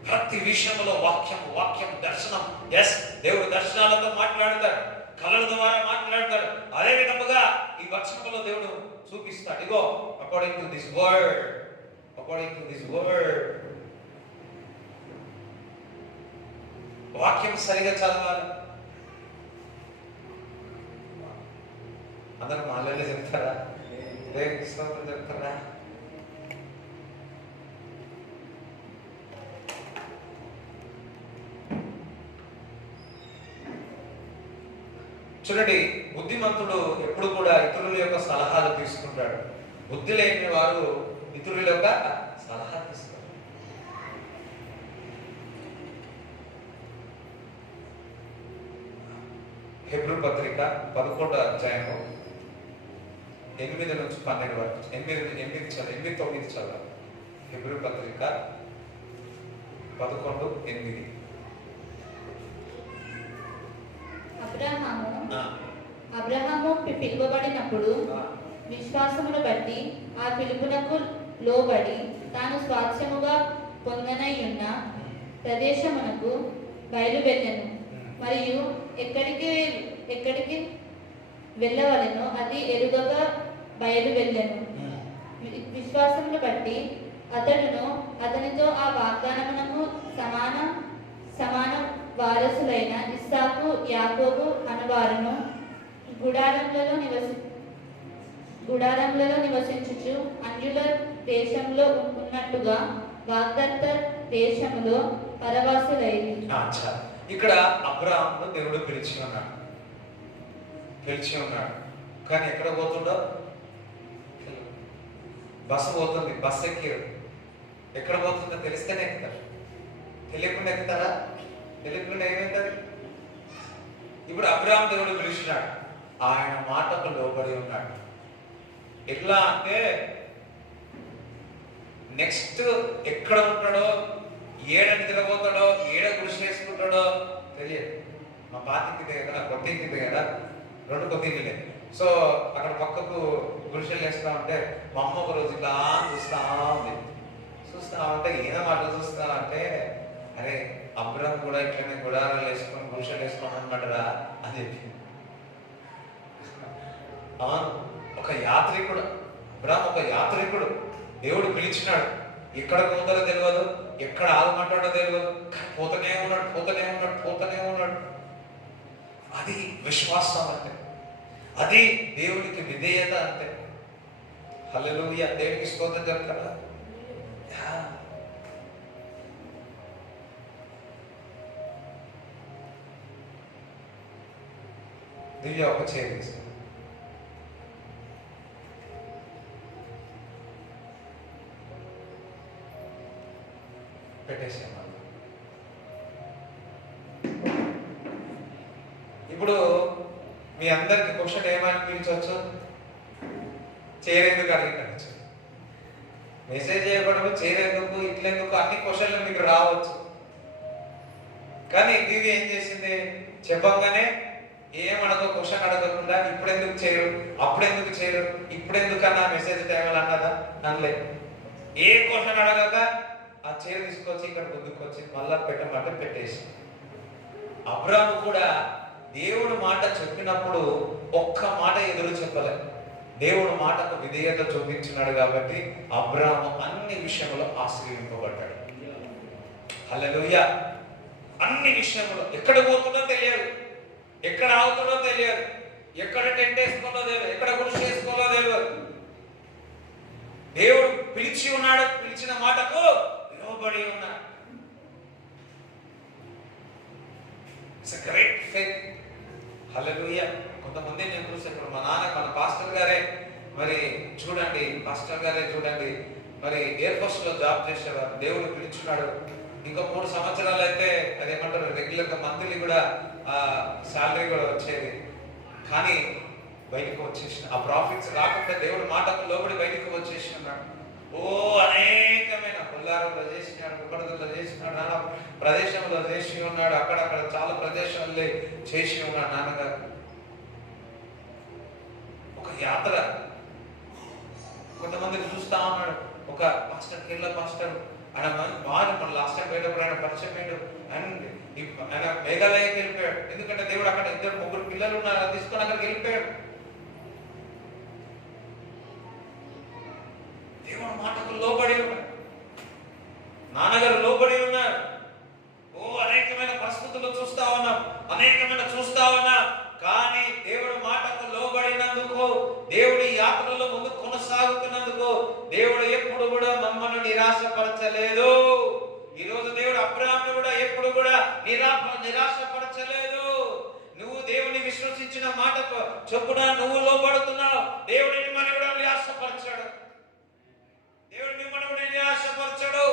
ప్రతి విషయంలో వాక్యం దర్శనం. ఎస్, దేవుడు దర్శనాలతో మాట్లాడతాడు, కళల ద్వారా మాట్లాడతాడు. అదే విధముగా ఈ వచనంలో దేవుడు చూపిస్తాడు. ఇగో, అకార్డింగ్ టు దిస్ వర్డ్, వాక్యం సరిగా చదవాలి. అందరూ మాలలే చెప్తారా? దేవునికి స్తోత్రం చెప్తారా? చూడండి, బుద్ధిమంతుడు ఎప్పుడు కూడా ఇతరుల యొక్క సలహాలు తీసుకుంటాడు. బుద్ధి లేని వారు ఇతరుల యొక్క సలహా తీసుకుంటారు. హెబ్రీ పత్రిక 11వ అధ్యాయము 8 నుంచి 12 వరకు, 8-9 చదవాలి. హెబ్రీ పత్రిక 11:8. అబ్రహాము పిలువబడినప్పుడు విశ్వాసమును బట్టి ఆ పిలుపునకు లోబడి తాను స్వాస్థ్యముగా పొందనయ్యున్న ప్రదేశమునకు బయలువెళ్ళెను. మరియు ఎక్కడికి వెళ్ళవలెనో అది ఎరుగగా బయలువెళ్ళెను. విశ్వాసమును బట్టి అతడును అతనితో ఆ వాగ్దానమునకు సమాన వారసులైన ఇస్సాకు యాకోబు అనువారును గుడారములలో నివసించుచు అన్యుల దేశంలో ఉన్నట్టుగా వాగ్దత్త దేశములో పరవాసులైరి. ఇక్కడ అబ్రాహామును దేవుడు పిలిచి ఉన్నాడు. కానీ ఎక్కడ పోతుండో, బస్సు పోతుంది, బస్సు ఎక్కారు. ఎక్కడ పోతుందో తెలిస్తేనే ఎక్కుతారు. తెలియకుండా ఎక్కుతారా? తెలియకుండా ఏమవుతుంది? ఇప్పుడు అబ్రాహాము దేవుడు పిలిచినాడు, ఆయన మాటకు లోబడి ఉన్నాడు. ఎట్లా అంటే నెక్స్ట్ ఎక్కడ ఉంటాడో, ఏడ నిద్రపోతాడో, ఏడ కృషి చేసుకుంటాడో తెలియదు. మా పాతింటి దగ్గర, కొత్త ఇంటి దగ్గర 2 కొత్త ఇంటిలే. సో అక్కడ పక్కకు గుడిసెలు వేస్తా ఉంటే మా అమ్మ ఒక రోజు ఇట్లా చూస్తా ఉంటే ఏదో మాట చూస్తా అంటే, అరే అబ్రాహాం కూడా ఇట్లనే గుడారాలు వేసుకొని గుడిసెలు వేసుకొని అన్నమాటరా అని చెప్పింది. ఒక యాత్రికుడు అబ్రాహాం, ఒక యాత్రికుడు. దేవుడు పిలిచినాడు. ఎక్కడ పోతాడో తెలియదు, ఎక్కడ ఆగమంటాడో తెలియదు. పోతూనే ఉన్నాడు. అది విశ్వాసం అంటే, అది దేవునికి విధేయత అంటే. హల్లెలూయా, దేవునికి స్తోత్రం చెప్తారా? దివ్య ఒక చేయి పెట్టేసాను. ఇప్పుడు మీ అందరికి క్వశ్చన్ ఏమనిపించవచ్చు? చేరేందుకు అడిగించు, మెసేజ్ చేయబడము, చేరేందుకు, ఇట్లెందుకు, అన్ని క్వశ్చన్లు మీకు రావచ్చు. కానీ దివ్య ఏం చేసింది? చెప్పంగానే ఏమనదో, క్వశ్చన్ అడగకుండా ఇప్పుడెందుకు చేయరు, అప్పుడెందుకు చేయరు, ఇప్పుడెందుకన్నా మెసేజ్ టైంలో అన్నదా? అనలేదు. ఏ క్వశ్చన్ అడగక ఆ చీర తీసుకొచ్చి ఇక్కడ ముందుకొచ్చి మళ్ళా పెట్టమంటే పెట్టేసి. అబ్రాహాము కూడా దేవుడు మాట చెప్పినప్పుడు ఒక్క మాట ఎదురు చెప్పలే. దేవుడు మాటకు విధేయత చూపించినాడు కాబట్టి అబ్రాహాము అన్ని విషయంలో ఆశ్రయింపబడ్డాడు. హల్లెలూయా. అన్ని విషయంలో ఎక్కడ పోతుందో తెలియదు, ఎక్కడ ఆగుతుందో తెలియదు, ఎక్కడ టెంట్ వేసుకోవాలో తెలియదు, ఎక్కడ గుడిసె వేసుకోవాలో తెలియదు. దేవుడు పిలిచి ఉన్నాడు, పిలిచిన మాటకు లోబడి ఉన్నాడు. It's a great faith. Hallelujah. కొంతమంది నేను చూసాను, ఇప్పుడు మన పాస్టర్ గారే మరి చూడండి, మరి ఎయిర్ ఫోర్స్ లో జాబ్ చేసేవారు. దేవుడు పిలుచున్నాడు. ఇంకా 3 సంవత్సరాలు అయితే అదేమంటారు, రెగ్యులర్ గా మంత్లీ కూడా శాలరీ కూడా వచ్చేది. కానీ బయటకు వచ్చేసిన ఆ ప్రాఫిట్స్ రాకుండా దేవుడు మాటకు లోబడి బయటకు వచ్చేసి ఉన్నాడు. అనేకమైన బొల్లారంలో చేసినాడు, కుక్కడలో చేసినాడు, నానా ప్రదేశంలో చేసి ఉన్నాడు, అక్కడక్కడ చాలా ప్రదేశాల్లో చేసి ఉన్నాడు నాన్నగారు. ఒక యాత్ర. కొంతమంది చూస్తా ఉన్నాడు, ఒక పాస్టర్ కేరళ పాస్టర్ ఆయన మన లాస్ట్ టైం పోయేటప్పుడు ఆయన పరిచయం అయ్యాడు. ఆయన మేఘాలయకి వెళ్ళిపోయాడు. ఎందుకంటే దేవుడు అక్కడ 2-3 పిల్లలు ఉన్నారు, తీసుకొని అక్కడికి వెళ్ళిపోయాడు. దేవుడు మాటకు లోబడి ఉన్నాడు, నాన్నగారు లోబడి ఉన్నారు. అనేకమైన పరిస్థితులు చూస్తా ఉన్నాం. కానీ దేవుడు మాటకు లోబడినందుకు, దేవుడి యాత్రలో ముందు కొనసాగుతున్నందుకు దేవుడు ఎప్పుడు కూడా మమ్మల్ని నిరాశపరచలేదు. ఈ రోజు దేవుడు అబ్రాహామును కూడా ఎప్పుడు కూడా నిరాశపరచలేదు. నువ్వు దేవుని సూచించిన మాట చొప్పున నువ్వు లోబడుతున్నావు. దేవుడు మిమ్మల్ని కూడా నిరాశపరచాడు. దేవుడు మిమ్మల్ని కూడా నిరాశపరచాడు.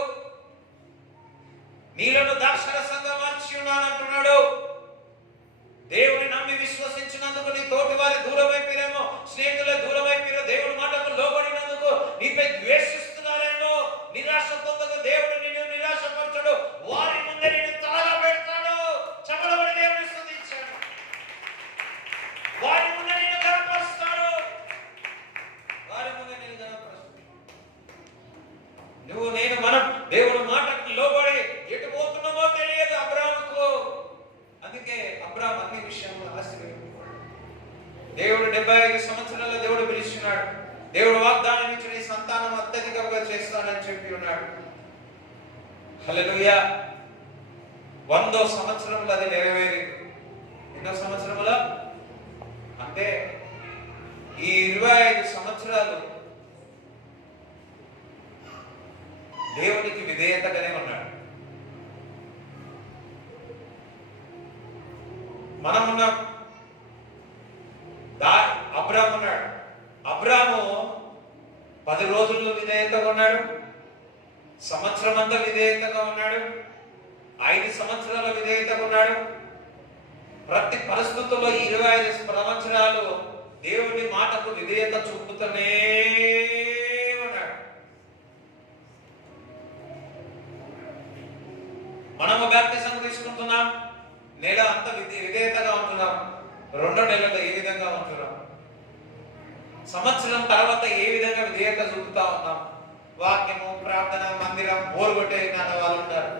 నీలను ద్రాక్షరసంగా మార్చి ఉన్నాను అంటున్నాడు. దేవుని నమ్మి విశ్వసించినందుకు నీ తోటి వారి దూరమైపోయారేమో, స్నేహితుల దూరమైపోయారో, దేవుడి మాటకు లోబడినందుకు నీపై ద్వేషిస్తున్నారేమో. నిరాశ పొందక దేవుడు నిన్ను నిరాశపరచడు. వారి ముందే నిన్ను తలగా పెడతాడు. చెమడబడి దేవుని స్తుతించాడు. వారి ముందే నిన్ను గణపరుస్తాడు. వారి ముందే నిన్ను గణపరుస్తాడు. నువ్వు నేను మనం దేవుడి మాటకు లోబడి ఎటు పోతున్నామో తెలియదు అబ్రాహాముకు. అందుకే అబ్రాహాం అన్ని విషయంలో ఆశీర్వదించాడు. దేవుడు 75 సంవత్సరాల దేవుడు పిలుస్తున్నాడు. దేవుడు వాగ్దానం ఇచ్చి నీ సంతానం అత్యధికంగా చేస్తానని చెప్పి ఉన్నాడు. హల్లెలూయా. 100వ సంవత్సరంలో అది నెరవేరింది. ఎన్నో సంవత్సరముల అంటే ఈ 25 సంవత్సరాలు దేవునికి విధేయతగానే ఉన్నాడు. మనం ఉన్నాం. అబ్రాహాము ఉన్నాడు. అబ్రాహాము 10 రోజుల్లో విధేయతగా ఉన్నాడు. సంవత్సరం అంతా విధేయతగా ఉన్నాడు. 5 సంవత్సరాల విధేయతగా ఉన్నాడు. ప్రతి పరిస్థితుల్లో 25 సంవత్సరాలు దేవుని మాటకు విధేయత చూపుతూనే ఉన్నాడు. మనము బాప్తిజం తీసుకుంటున్నాం. నెల అంతా విధేయతగా ఉంటున్నాం. 2వ నెలలో ఏ విధంగా ఉంటున్నాం? సంవత్సరం తర్వాత ఏ విధంగా విధేయత చూపుతా ఉన్నాం? వాక్యము, ప్రార్థన, మందిరం బోరు కొట్టే వాళ్ళు ఉంటారు.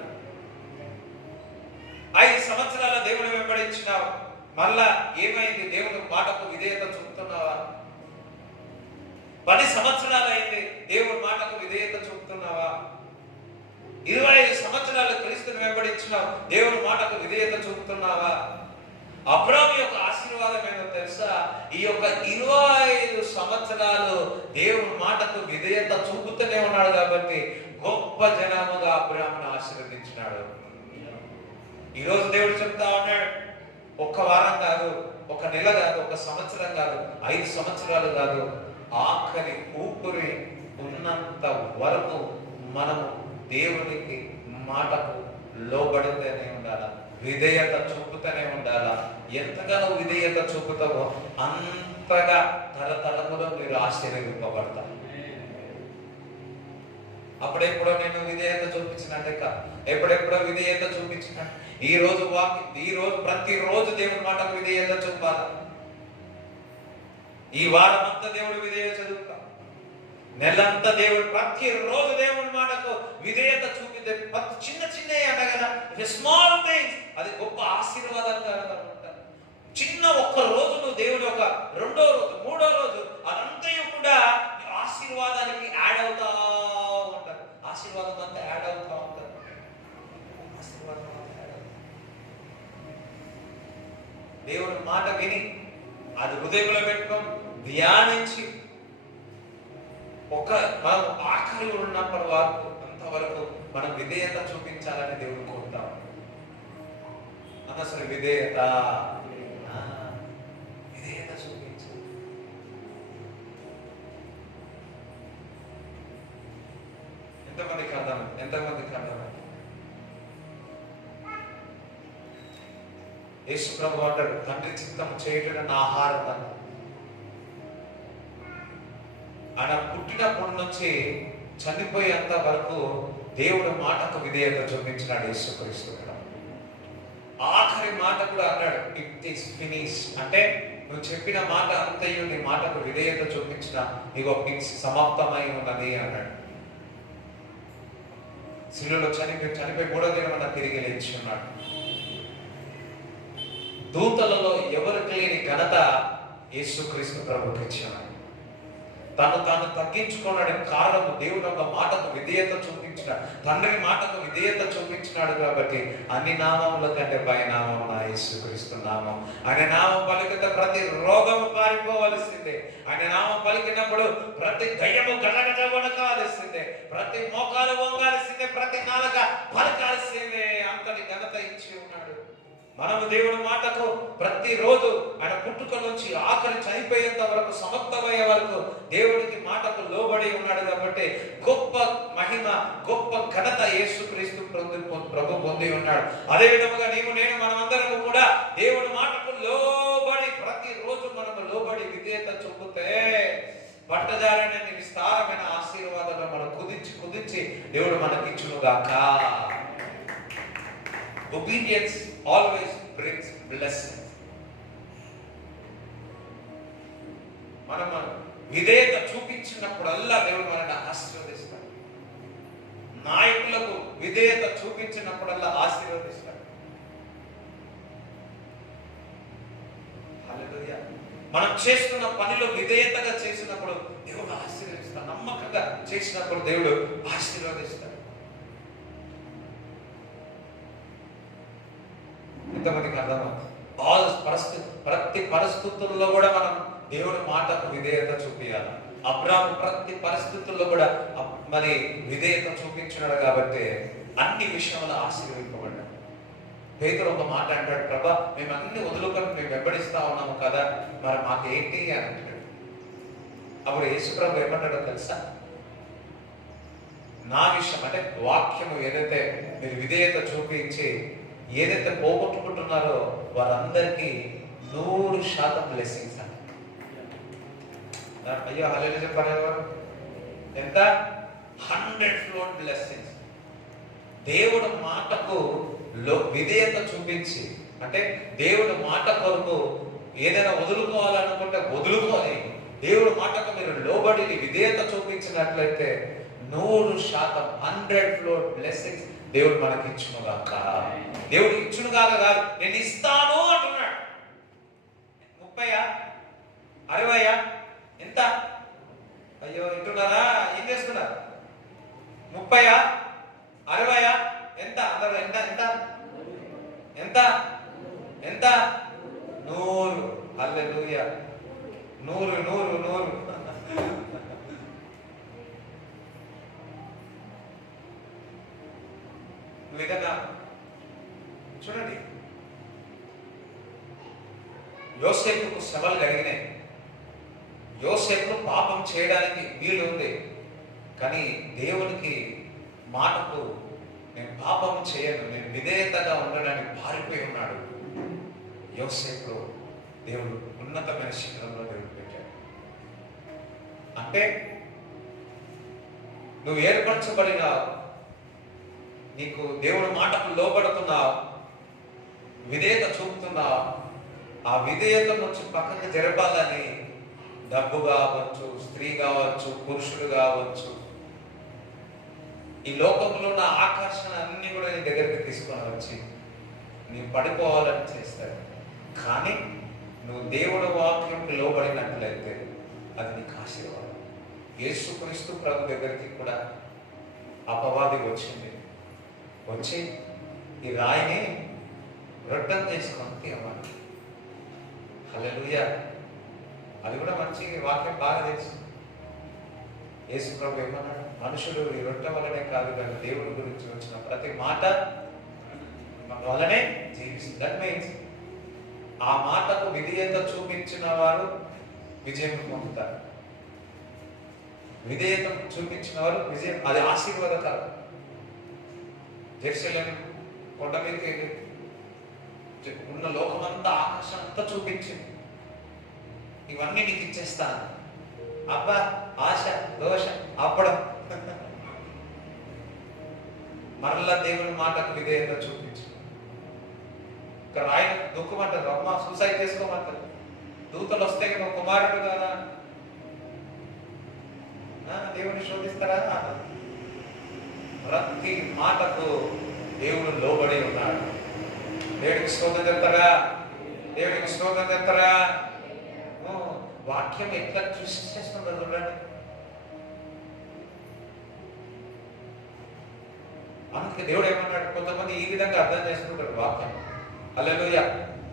5 సంవత్సరాల దేవుని వెంబడించినావు. మళ్ళా ఏమైంది? దేవుని మాటకు విధేయత చూపుతున్నావా? 10 సంవత్సరాలు అయింది. దేవుని మాటకు విధేయత చూపుతున్నావా? 25 సంవత్సరాలు క్రీస్తుని వెంబడించినావు. దేవుని మాటకు విధేయత చూపుతున్నావా? అబ్రాహాము యొక్క ఆశీర్వాదం ఏంటో తెలుసా? ఈ యొక్క 25 సంవత్సరాలు దేవుని మాటకు విధేయత చూపుతూనే ఉన్నాడు కాబట్టి గొప్ప జనముగా అబ్రాహామును ఆశీర్వదించినాడు. ఈరోజు దేవుడు చెప్తా ఉన్నాడు, ఒక్క వారం కాదు, ఒక నెల కాదు, ఒక సంవత్సరం కాదు, 5 సంవత్సరాలు కాదు, ఆఖరి ఊపిరి ఉన్నంత వరకు మనము దేవునికి మాటకు లోబడితేనే ఉండాలా, విధేయత చూపుతూనే ఉండాలా. ఎంతగానో విధేయత చూపుతావో అంతగా తరతరములో మీరు ఆశీర్వదింపబడతారు. అప్పుడెప్పుడో నేను విధేయత చూపించినట్టే కాదు, ఎప్పుడెప్పుడో విధేయత చూపించిన ఈ రోజు ప్రతిరోజు దేవుని మాటకు విధేయత చూపాలి. ఈ వారం అంతా దేవుడు విధేయత చదువుతా, నెలంతా దేవుడు ప్రతిరోజు దేవుని మాటకు విధేయత చూపితే చిన్న అనగా స్మాల్ థింగ్స్ అది గొప్ప ఆశీర్వాదంగా ఉంటారు. చిన్న ఒక్క రోజు నువ్వు దేవుని ఒక 2వ రోజు 3వ రోజు అదంతయు కూడా ఆశీర్వాదానికి యాడ్ అవుతా ఉంటారు. ఆశీర్వాదం అంతా యాడ్ అవుతా ఉంటారు. ఆశీర్వాదం అంతా యాడ్ అవుతారు. దేవుని మాట విని అది హృదయంలో పెట్టుకొని ధ్యానించి మనం ఆఖరి ఉన్నప్పటి వరకు అంతవరకు మనం విధేయత చూపించాలని దేవుడు కోరుతాం. అసలు విధేయత చూపించాలి. ఎంతమందికి అర్థం? యేసు ప్రభు అంటాడు, తండ్రి చిత్తం చేయటం నా ఆహారం. ఆయన పుట్టినప్పటి నుంచి చనిపోయేంత వరకు దేవుడి మాటకు విధేయత చూపించినాడు యేసుక్రీస్తు. ఆఖరి మాట కూడా అన్నాడు, ఇట్ ఈస్ ఫినిష్. అంటే నువ్వు చెప్పిన మాట అంతయు నీ మాటకు విధేయత చూపించిన ఇగో ఇట్స్ సమాప్తమై ఉన్నది అన్నాడు. శిలువలో చనిపోయి 3వ దినమున తిరిగి లేచి ఉన్నాడు. దూతలలో ఎవరికి లేని ఘనత యేసుక్రీస్తు ప్రభుకి ఇచ్చాడు. తాను తగ్గించుకోవడానికి కారణము దేవుడు ఒక మాటకు విధేయత చూపించిన, తండ్రి మాటకు విధేయత చూపించినాడు కాబట్టి అన్ని నామముల కంటే పై నామం నా యేసుక్రీస్తు నామం. ఆయన నామం పలికితే ప్రతి రోగము పారిపోవలసిందే. ఆయన నామం పలికినప్పుడు ప్రతి దయ్యము గడగడ వణకాల్సిందే, ప్రతి మోకాలు వంగాల్సిందే, ప్రతి నాలుక పలకాల్సిందే. అంతటి ఘనత ఇచ్చి ఉన్నాడు. మనము దేవుడి మాటకు ప్రతిరోజు ఆయన పుట్టుక నుంచి ఆఖరి చనిపోయేంత వరకు, సమర్థమయ్యే వరకు దేవుడికి మాటకు లోబడి ఉన్నాడు కాబట్టి గొప్ప మహిమ, గొప్ప ఘనత యేసుక్రీస్తు ప్రభు పొంది ఉన్నాడు. అదే విధముగా నీవు నేను మనమందరము కూడా దేవుడి మాటకు లోబడి ప్రతిరోజు మనము లోబడి విధేయత చూపితే పట్టజారని విస్తారమైన ఆశీర్వాదాలు మనం కుదించి దేవుడు మనకిచ్చును గాక. Obedience always brings blessings. మనం విధేయత చూపించినప్పుడల్లా దేవుడు మనల్ని ఆశీర్వదిస్తాడు. నాయకులకు విధేయత చూపించినప్పుడల్లా ఆశీర్వదిస్తాడు. హల్లెలూయా. మనం చేస్తున్న పనిలో విధేయతగా చేసినప్పుడు దేవుడు ఆశీర్వదిస్తాడు. నమ్మకంగా చేసినప్పుడు దేవుడు ఆశీర్వదిస్తాడు. ఇంతమందికి అర్థమవుతుంది. ప్రతి పరిస్థితుల్లో కూడా మనం దేవుడి మాటకు విధేయత చూపించాలి. అబ్రాము ప్రతి పరిస్థితుల్లో కూడా మరి విధేయత చూపించినాడు కాబట్టి అన్ని విషయంలో ఆశీర్వదింపబడ్డాడు. పేతురు ఒక మాట అంటాడు, ప్రభా మేము అన్ని వదులుకొని మేము వెంబడిస్తా ఉన్నాము కదా, మరి మాకేంటి అని అంటాడు. అప్పుడు యేసు ప్రభు ఏమంటాడో తెలుసా? నా విషయం అంటే వాక్యము ఏదైతే మీరు విధేయత చూపించి ఏదైతే పోగొట్టుకుంటున్నారో వారందరికీ 100% బ్లెస్సింగ్స్ అంట. అయ్యో హల్లెలూయా చెప్పారు ఎవరు? ఎంత? 100 బ్లెస్సింగ్స్. దేవుడు మాటకు విధేయత చూపించి, అంటే దేవుడు మాట కొరకు ఏదైనా వదులుకోవాలనుకుంటే వదులుకొని దేవుడు మాటకు మీరు లోబడి విధేయత చూపించినట్లయితే 100% బ్లెస్సింగ్స్ దేవుడు మనకి ఇచ్చును గాక. దేవుడు ఇచ్చును కాక కాదు, నేను ఇస్తాను అంటున్నాడు. 30 60 ఎంత? అయ్యో వింటున్నారా? ఏం చేస్తున్నారు? 30 60 ఎంత? అందరూ ఎంత ఎంత ఎంత ఎంత? 100. హల్లెలూయా. 100 100 100. విధంగా చూడండి, యోసేపుకు శ్రమలు కలిగినాయి. యోసేపు పాపం చేయడానికి వీలు ఉంది, కానీ దేవునికి మాటకు నేను పాపం చేయను, నేను విధేయతగా ఉండడానికి పారిపోయి ఉన్నాడు. యోసేపు దేవుడు ఉన్నతమైన శిఖరంలో దేవుడు పెట్టాడు. అంటే నువ్వు ఏర్పరచబడినావు, నీకు దేవుడు మాటకు లోబడుతున్నావు, విధేయత చూపుతున్నావు. ఆ విధేయత నుంచి పక్కకి జరపాలని డబ్బు కావచ్చు, స్త్రీ కావచ్చు, పురుషుడు కావచ్చు, ఈ లోకంలో ఉన్న ఆకర్షణ అన్ని కూడా నీ దగ్గరికి తీసుకొని వచ్చి నీ పడిపోవాలని చేస్తాడు. కానీ నువ్వు దేవుడు వాక్యంకి లోబడినట్లయితే అది నీకు ఆశీర్వాదం. యేసుక్రీస్తు ప్రభు దగ్గరికి కూడా అపవాది వచ్చి ఈ రాయిని రొట్టెను చేసుకొని తినమని. హల్లెలూయా. అది కూడా మంచి వాక్యం బాగా తెలుసు. యేసు ప్రభు ఏమన్నాడు? మనుషులు ఈ రొట్టె వల్లనే కాదు కానీ దేవుడి గురించి వచ్చిన ప్రతి మాట వల్లనే జీవిస్తుంది. దట్ మీన్స్ ఆ మాటకు విధేయత చూపించిన వారు విజయం పొందుతారు. విధేయత చూపించిన వారు విజయం, అది ఆశీర్వాదకరం. జెరూసలేం కొండ మీదకి వెళ్ళి ఉన్న లోకమంతా ఆకర్షణ అంతా చూపించింది. ఇవన్నీ నీకు ఇచ్చేస్తాను. అబ్బా ఆశ దోష అప్పడం. మరలా దేవుని మాటకు విధేయత చూపించు. ఇక రాయి దుఃఖమంటారు, అమ్మ సూసైడ్ చేసుకోమంటారు. దూతలు వస్తే నువ్వు కుమారుడు కదా, దేవుని శోధిస్తారా? ప్రతి మాటకు దేవుడు లోబడి ఉన్నాడు. దేవుడికి స్తోత్రం చెప్తారా? దేవుడికి స్తోత్రం చెప్తారా? వాక్యం ఎట్లా కృషి చేస్తుందో చూడండి. అందుకే దేవుడు ఏమన్నాడు, కొంతమంది ఈ విధంగా అర్థం చేసుకుంటారు వాక్యం. హల్లెలూయా.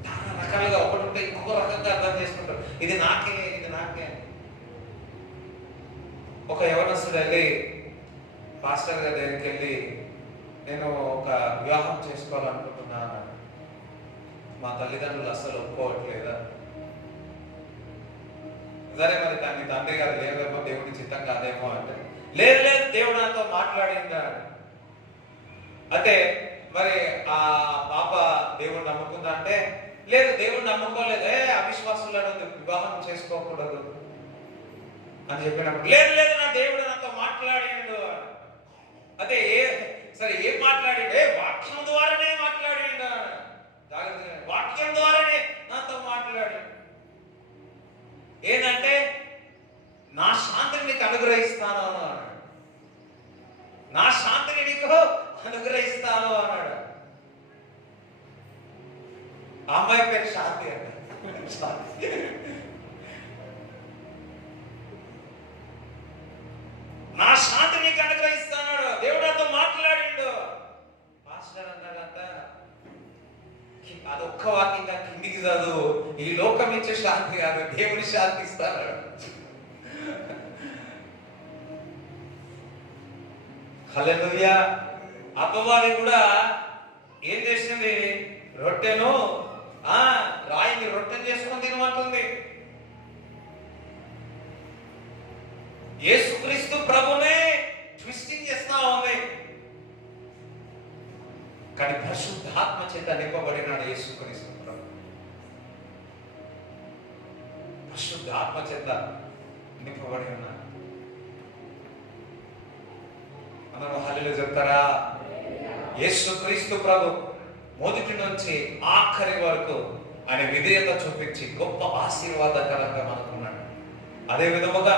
చాలా రకాలుగా ఒకటి ఉంటే ఇంకొక రకంగా అర్థం చేసుకుంటారు. ఇది నాకే, ఇది నాకే. ఒక యవనస్తుడు వెళ్ళి పాస్టర్ గారి దగ్గరికి వెళ్ళి నేను ఒక వివాహం చేసుకోవాలనుకుంటున్నాను. మా తల్లిదండ్రులు అస్సలు ఒప్పుకోవట్లేదా? సరే మరి మీ తండ్రి గారు లేదేమో, దేవుడి చిత్తం కాదేమో అంటే, లేదు లేదు దేవుడు నాతో మాట్లాడిందా. అంటే మరి ఆ పాప దేవుడు నమ్ముకుందా అంటే, లేదు దేవుడు నమ్ముకోలేదు, అవిశ్వాసులను వివాహం చేసుకోకూడదు అని చెప్పినప్పుడు, లేదు లేదు నా దేవుడు నాతో మాట్లాడిండు. అదే సరే ఏం మాట్లాడిండు? వాక్యం ద్వారానే మాట్లాడిండు. వాక్యం ద్వారానే నాతో మాట్లాడి ఏంటంటే నా శాంతిని నీకు అనుగ్రహిస్తాను అన్నాడు. నా శాంతిని నీకు అనుగ్రహిస్తాను అన్నాడు. ఆ అమ్మాయి పేరు శాంతి అంట. నా శాంతి నీకు అనుగ్రహిస్తాడు, దేవుడు నాతో మాట్లాడిండు. పాస్టర్ అన్నాడంట, అదొక్క వాక్యంగా కిందికి చదువు, ఈ లోకం ఇచ్చే శాంతి కాదు, దేవుని శాంతి ఇస్తాడు. హల్లెలూయా. అపవాది కూడా ఏం చేసింది? రొట్టెను రాయిని రొట్టె చేసుకొని తినమంటుంది. యేసుక్రీస్తు ప్రభునే ట్విస్టింగ్ చేస్తా ఉంది. కానీ పరిశుద్ధాత్మ చేత నింపబడినాడు యేసుక్రీస్తు ప్రభు. పరిశుద్ధాత్మ చేత నింపబడి ఉన్నాడు. అందరూ హల్లెలూయా చెప్తారా? యేసుక్రీస్తు ప్రభు మొదటి నుంచి ఆఖరి వరకు ఆయన విధేయత చూపించి గొప్ప ఆశీర్వాదకరంగా మనకున్నాడు. అదే విధముగా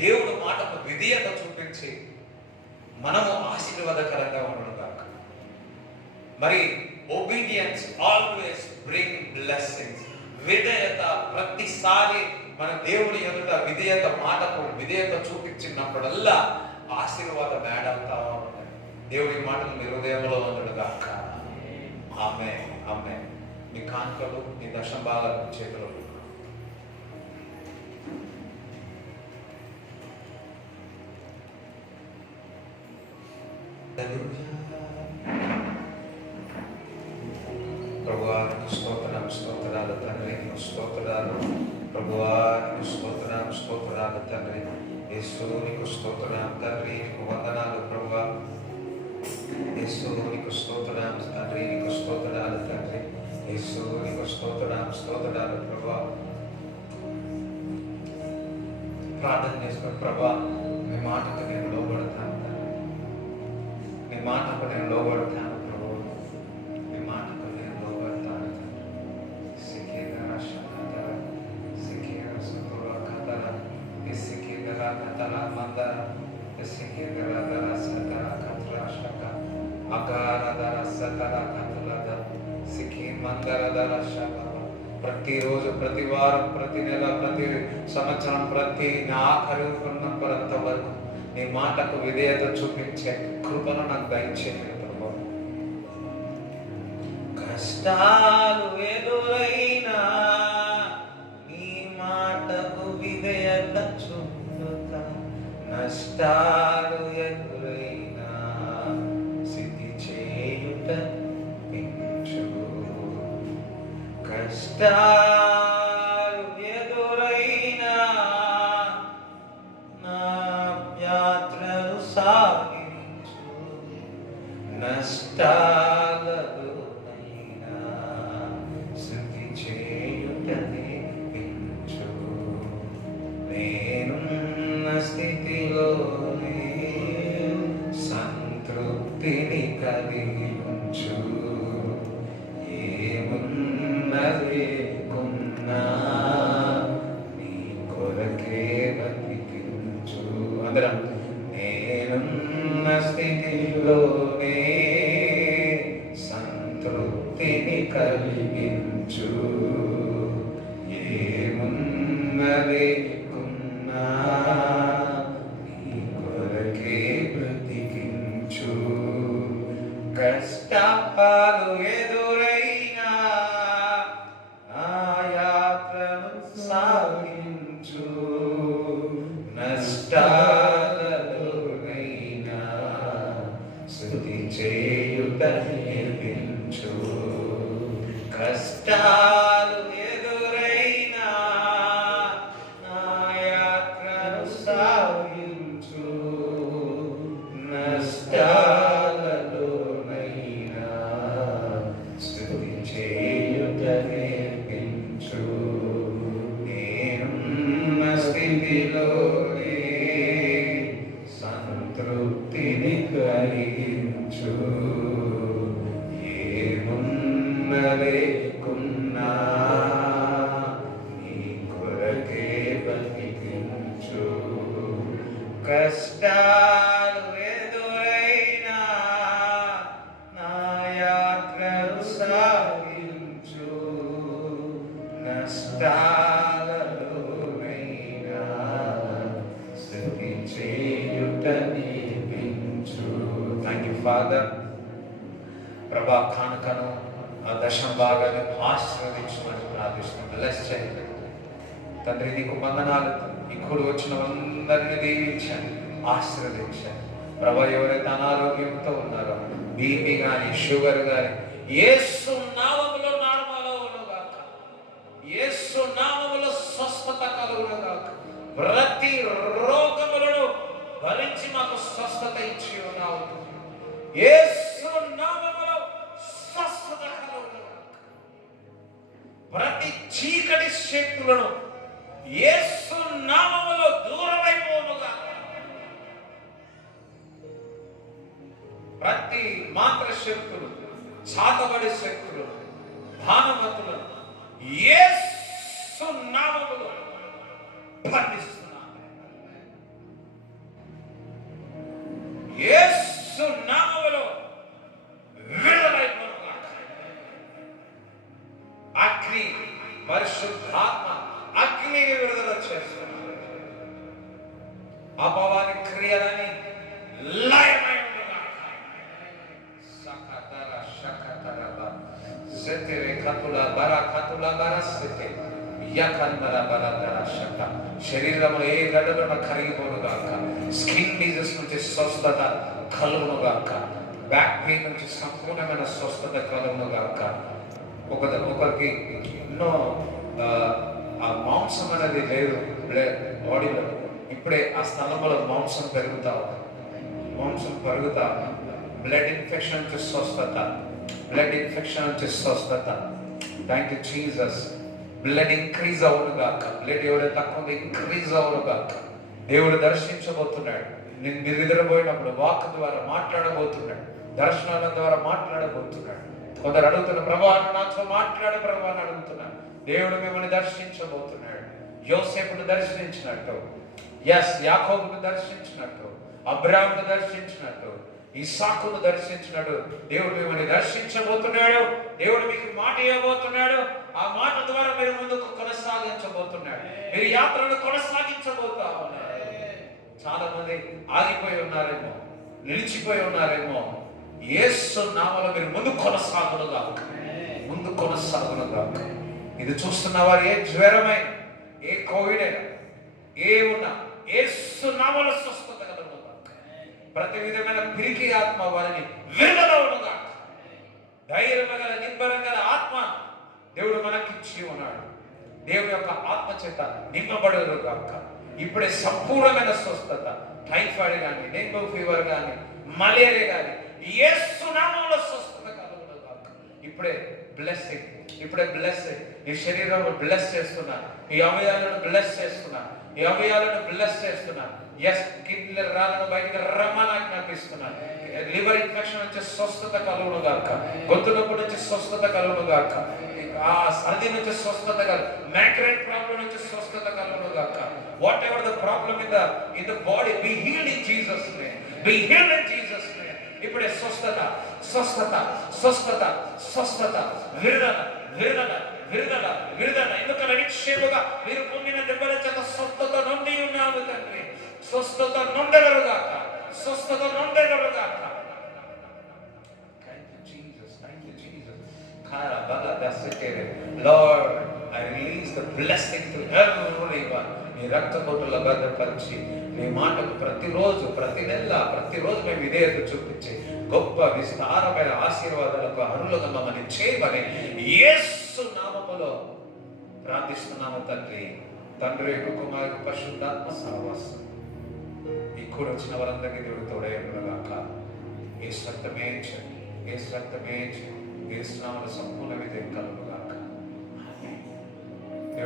దేవుడు మాటకు విధేయత చూపించి మనము ఆశీర్వాదకరంగా ఉండడం కాక. మరి ఒబీడియన్స్ ఆల్వేస్ బ్రింగ్ బ్లెస్సింగ్స్. విధేయత ప్రతిసారి మన దేవుని ఎదుట విధేయత మాటకు విధేయత చూపించినప్పుడల్లా ఆశీర్వాదం యాడ్ అవుతా ఉంటాయి. దేవుడి మాటలు మీ హృదయంలో ఉండడు కాక. ఆమేన్ ఆమేన్. మీ కానుకలు మీ దశమ భాగాలు చేతిలో ప్రభువా నీకు స్తోత్రం, స్తోత్రాలు తండ్రి, నీకు స్తోత్రాలు ప్రభువా, నీకు స్తోత్రం, స్తోత్రాలు తండ్రి. యేసు నీకు స్తోత్రం తండ్రి, నీకు వందనాలు ప్రభువా. యేసు నీకు స్తోత్రం తండ్రి, నీకు స్తోత్రాలు తండ్రి. యేసు నీకు స్తోత్రం, స్తోత్రాలు ప్రభువా. ప్రార్థన చేసుకుని ప్రభువా, మీ మాటకు నేను లోబడతాను తండ్రి, మీ మాటకు నేను లోబడతాను ప్రభు, మీ మాటకు నేను లోబడతాను తండ్రి. సికేదర శకదర సికేదర సుతుర కదర సికేదర కదర మందర సికేదర దర సదర కదర శక అగార దర సదర కదర సికే మందర దర శక. ప్రతిరోజు, ప్రతి వారం, ప్రతి నెల, ప్రతి సంవత్సరం, ప్రతి ఆఖరి ఉన్నంత వరకు నీ మాటకు విధేయత చూపించే కృపను నాకు దయచేయండి ప్రభు. కష్టాలు ఎదురైనా నీ మాటకు విధేయత చూపుతా, నష్టాలు ఎదురైనా సిద్ధి చేయుట పెంచు. కష్టాలు ఎదురైనా నా యాత్రను సాగించు, నష్టాలలోనైనా శృతి చేయుటనే పెంచు. నేనున్న స్థితిలోనే సంతృప్తిని కలిగి ఉంచు. ఏమున్నదేకున్నా నీ కొరకే బతికించు. అందరం నేనున్న స్థితిలోనే సంతృప్తిని కలిగించు. ఏమున్నదేకున్నా నీ కొరకే బ్రతికించు. కష్టాలు ఎదురైనా ఆ యాత్రను సాగించు, నష్టాలలోనైనా స్తుతి చేయుట నేర్పించు. కష్టా సాగించు, నష్టాలలోనైనా స్తుతి చేయుట నేర్పించు. నేనున్న స్థితిలోనే సంతృప్తిని కలిగించు. ఏమున్న లేకున్నా నీ కొరకే బతికించు. కష్టాలు ఎదురైనా నా యాత్రను సాగించు. నష్టాలలోనైనా స్తుతి చేయుట నేర్పించు. Thank you father. ప్రభా కానుకను ఆ దశమ భాగాన్ని ఆశీర్వదించమని ప్రార్థిస్తున్నాం. బ్లెస్ చేయండి తండ్రి. నీకు వందనాలు. ఇక్కడ వచ్చిన అందరినీ దీవించండి, ఆశీర్వదించండి. ప్రభా ఎవరైతే అనారోగ్యంతో ఉన్నారో, బీపీ కానీ షుగర్ కానీ, యేసు నామములో నార్మల్ అవునుగాక, యేసు నామములో స్వస్థత కలుగునుగాక. ప్రతి రోగములను భరించి మాకు స్వస్థత ఇచ్చి ఉన్నావు. యేసు నామములో స్వస్థత కలుగునుగాక. ప్రతి చీకటి శక్తులను యేసు నామములో దూరమైపోనుగాక. ప్రతి మాత్ర శక్తులు, చాతబడి శక్తులు, భానుమతులను యేసు నామములో బంధిస్తున్నాను. యేసు నామములో విడుదలైపోనుగాక. అగ్ని, పరిశుద్ధాత్మ అగ్నిని విడుదల చేస్తున్నాను. అపవాది క్రియలని లయమై ఉండుగాక. సకతర శకతరబ జెతెరే కతుల బర కతుల బర స్థితి యకందర బరదర శక. శరీరంలో ఏ గడ్డలున్న కరిగిపోనుగాక. స్కిన్ డిజీస్ నుంచి స్వస్థత కలుగునుగాక. బ్యాక్ పెయిన్ నుంచి సంపూర్ణమైన స్వస్థత కలుగునుగాక. ఒకరికి ఎన్నో ఆ మాంసం అనేది లేదు బాడీలో. ఇప్పుడే ఆ స్థలంలో మాంసం పెరుగుతా, మాంసం పెరుగుతా. బ్లడ్ ఇన్ఫెక్షన్ నుంచి స్వస్థత, బ్లడ్ ఇన్ఫెక్షన్ నుంచి స్వస్థత. Thank you Jesus. Blood increase అవునుగాక. బ్లడ్ ఎవరైతే తక్కువ ఇంక్రీజ్ అవునుగాక. దేవుడు దర్శించబోతున్నాడు. నేను నిద్రపోయినప్పుడు వాక్ ద్వారా మాట్లాడబోతున్నాడు, దర్శనాల ద్వారా మాట్లాడబోతున్నాడు. కొందరు అడుగుతున్న ప్రభా నాతో మాట్లాడే ప్రభా అని అడుగుతున్నాడు. దేవుడు మిమ్మల్ని దర్శించబోతున్నాడు. యోసేపును దర్శించినట్టు, యాకోబును దర్శించినట్టు, అబ్రాహామును దర్శించినట్టు, ఇస్సాకును దర్శించినట్టు దేవుడు మిమ్మల్ని దర్శించబోతున్నాడు. దేవుడు మీకు మాట ఇవ్వబోతున్నాడు. ఆ మాట ద్వారా మీరు ముందుకు కొనసాగించబోతున్నాడు. మీరు యాత్రను కొనసాగించబోతా ఉన్నారు. చాలా మంది ఆగిపోయి ఉన్నారేమో, నిలిచిపోయి ఉన్నారేమో. యేసు నామములో మీరు ముందు కొనసాగునుగాక, ముందు కొనసాగునుగాక. ఇది చూస్తున్న వారు ఏ జ్వరమైన, ఏ కోవిడ్ అయినా, ఏ ఉన్నా యేసు నామములో స్వస్థత కలుగునుగాక. ప్రతి విధమైన పిరికి ఆత్మ వారిని విడుదలవునుగాక. ధైర్యం గల నిబ్బరం గల ఆత్మ దేవుడు మనకిచ్చి ఉన్నాడు. దేవుడి యొక్క ఆత్మ చేత నింపబడునుగాక. ఇప్పుడే సంపూర్ణమైన స్వస్థత. టైఫాయిడ్ కానీ, డెంగ్యూ ఫీవర్ కానీ, మలేరియా కానీ యేసు నామములో స్వస్థత కలుగునుగాక. ఇప్పుడే బ్లెస్సింగ్, ఇప్పుడే బ్లెస్సింగ్. ఈ శరీరంలో బ్లెస్ చేస్తున్నా, ఈ అవయాలను బ్లెస్ చేస్తున్నా, ఈ అవయాలను బ్లెస్ చేస్తున్నా. కిడ్నీల రాళ్ళను బయటికి రమ్మని ఆజ్ఞాపిస్తున్నాను. లివర్ ఇన్ఫెక్షన్ నుంచి స్వస్థత కలుగునుగాక. గొంతు నొప్పి నుంచి స్వస్థత కలుగునుగాక. ఆ సర్ది నుంచి స్వస్థత కలుగు, మైగ్రేన్ ప్రాబ్లం నుంచి స్వస్థత కలుగునుగాక. What ever the problem in the body, be healed in Jesus name, be healed in Jesus name. ఇప్పుడే స్వస్థత, స్వస్థత, స్వస్థత, స్వస్థత, విడుదల, విడుదల, విడుదల, విడుదల. ఎందుకని నిక్షేపంగా మీరు పొందిన దెబ్బల చేత స్వస్థత నొంది ఉన్నాము తండ్రి. స్వస్థత నొందెదరుగాక, స్వస్థత నొందెదరుగాక. Thank you Jesus, thank you Jesus. Kara bala dasekere. Lord, I release the blessing to everyone. నీ రక్తపోటుల భద్రపరిచి నీ మాటకు ప్రతిరోజు, ప్రతి నెల, ప్రతిరోజు మేము విధేయత చూపించి గొప్ప విస్తారమైన ఆశీర్వాదాలకు అర్హులుగా మమ్మల్ని చేయమని యేసు నామములో ప్రార్థిస్తున్నాము తండ్రి. తండ్రి, కుమారుడు, పరిశుద్ధాత్మ సహవాసం ఈ కూడా వచ్చిన వారందరికీ దేవుడు తోడైనగాక. ఏ రక్తమే ఏ రక్తమే ఏ స్నామల సంపూర్ణ విజయం కలుగు.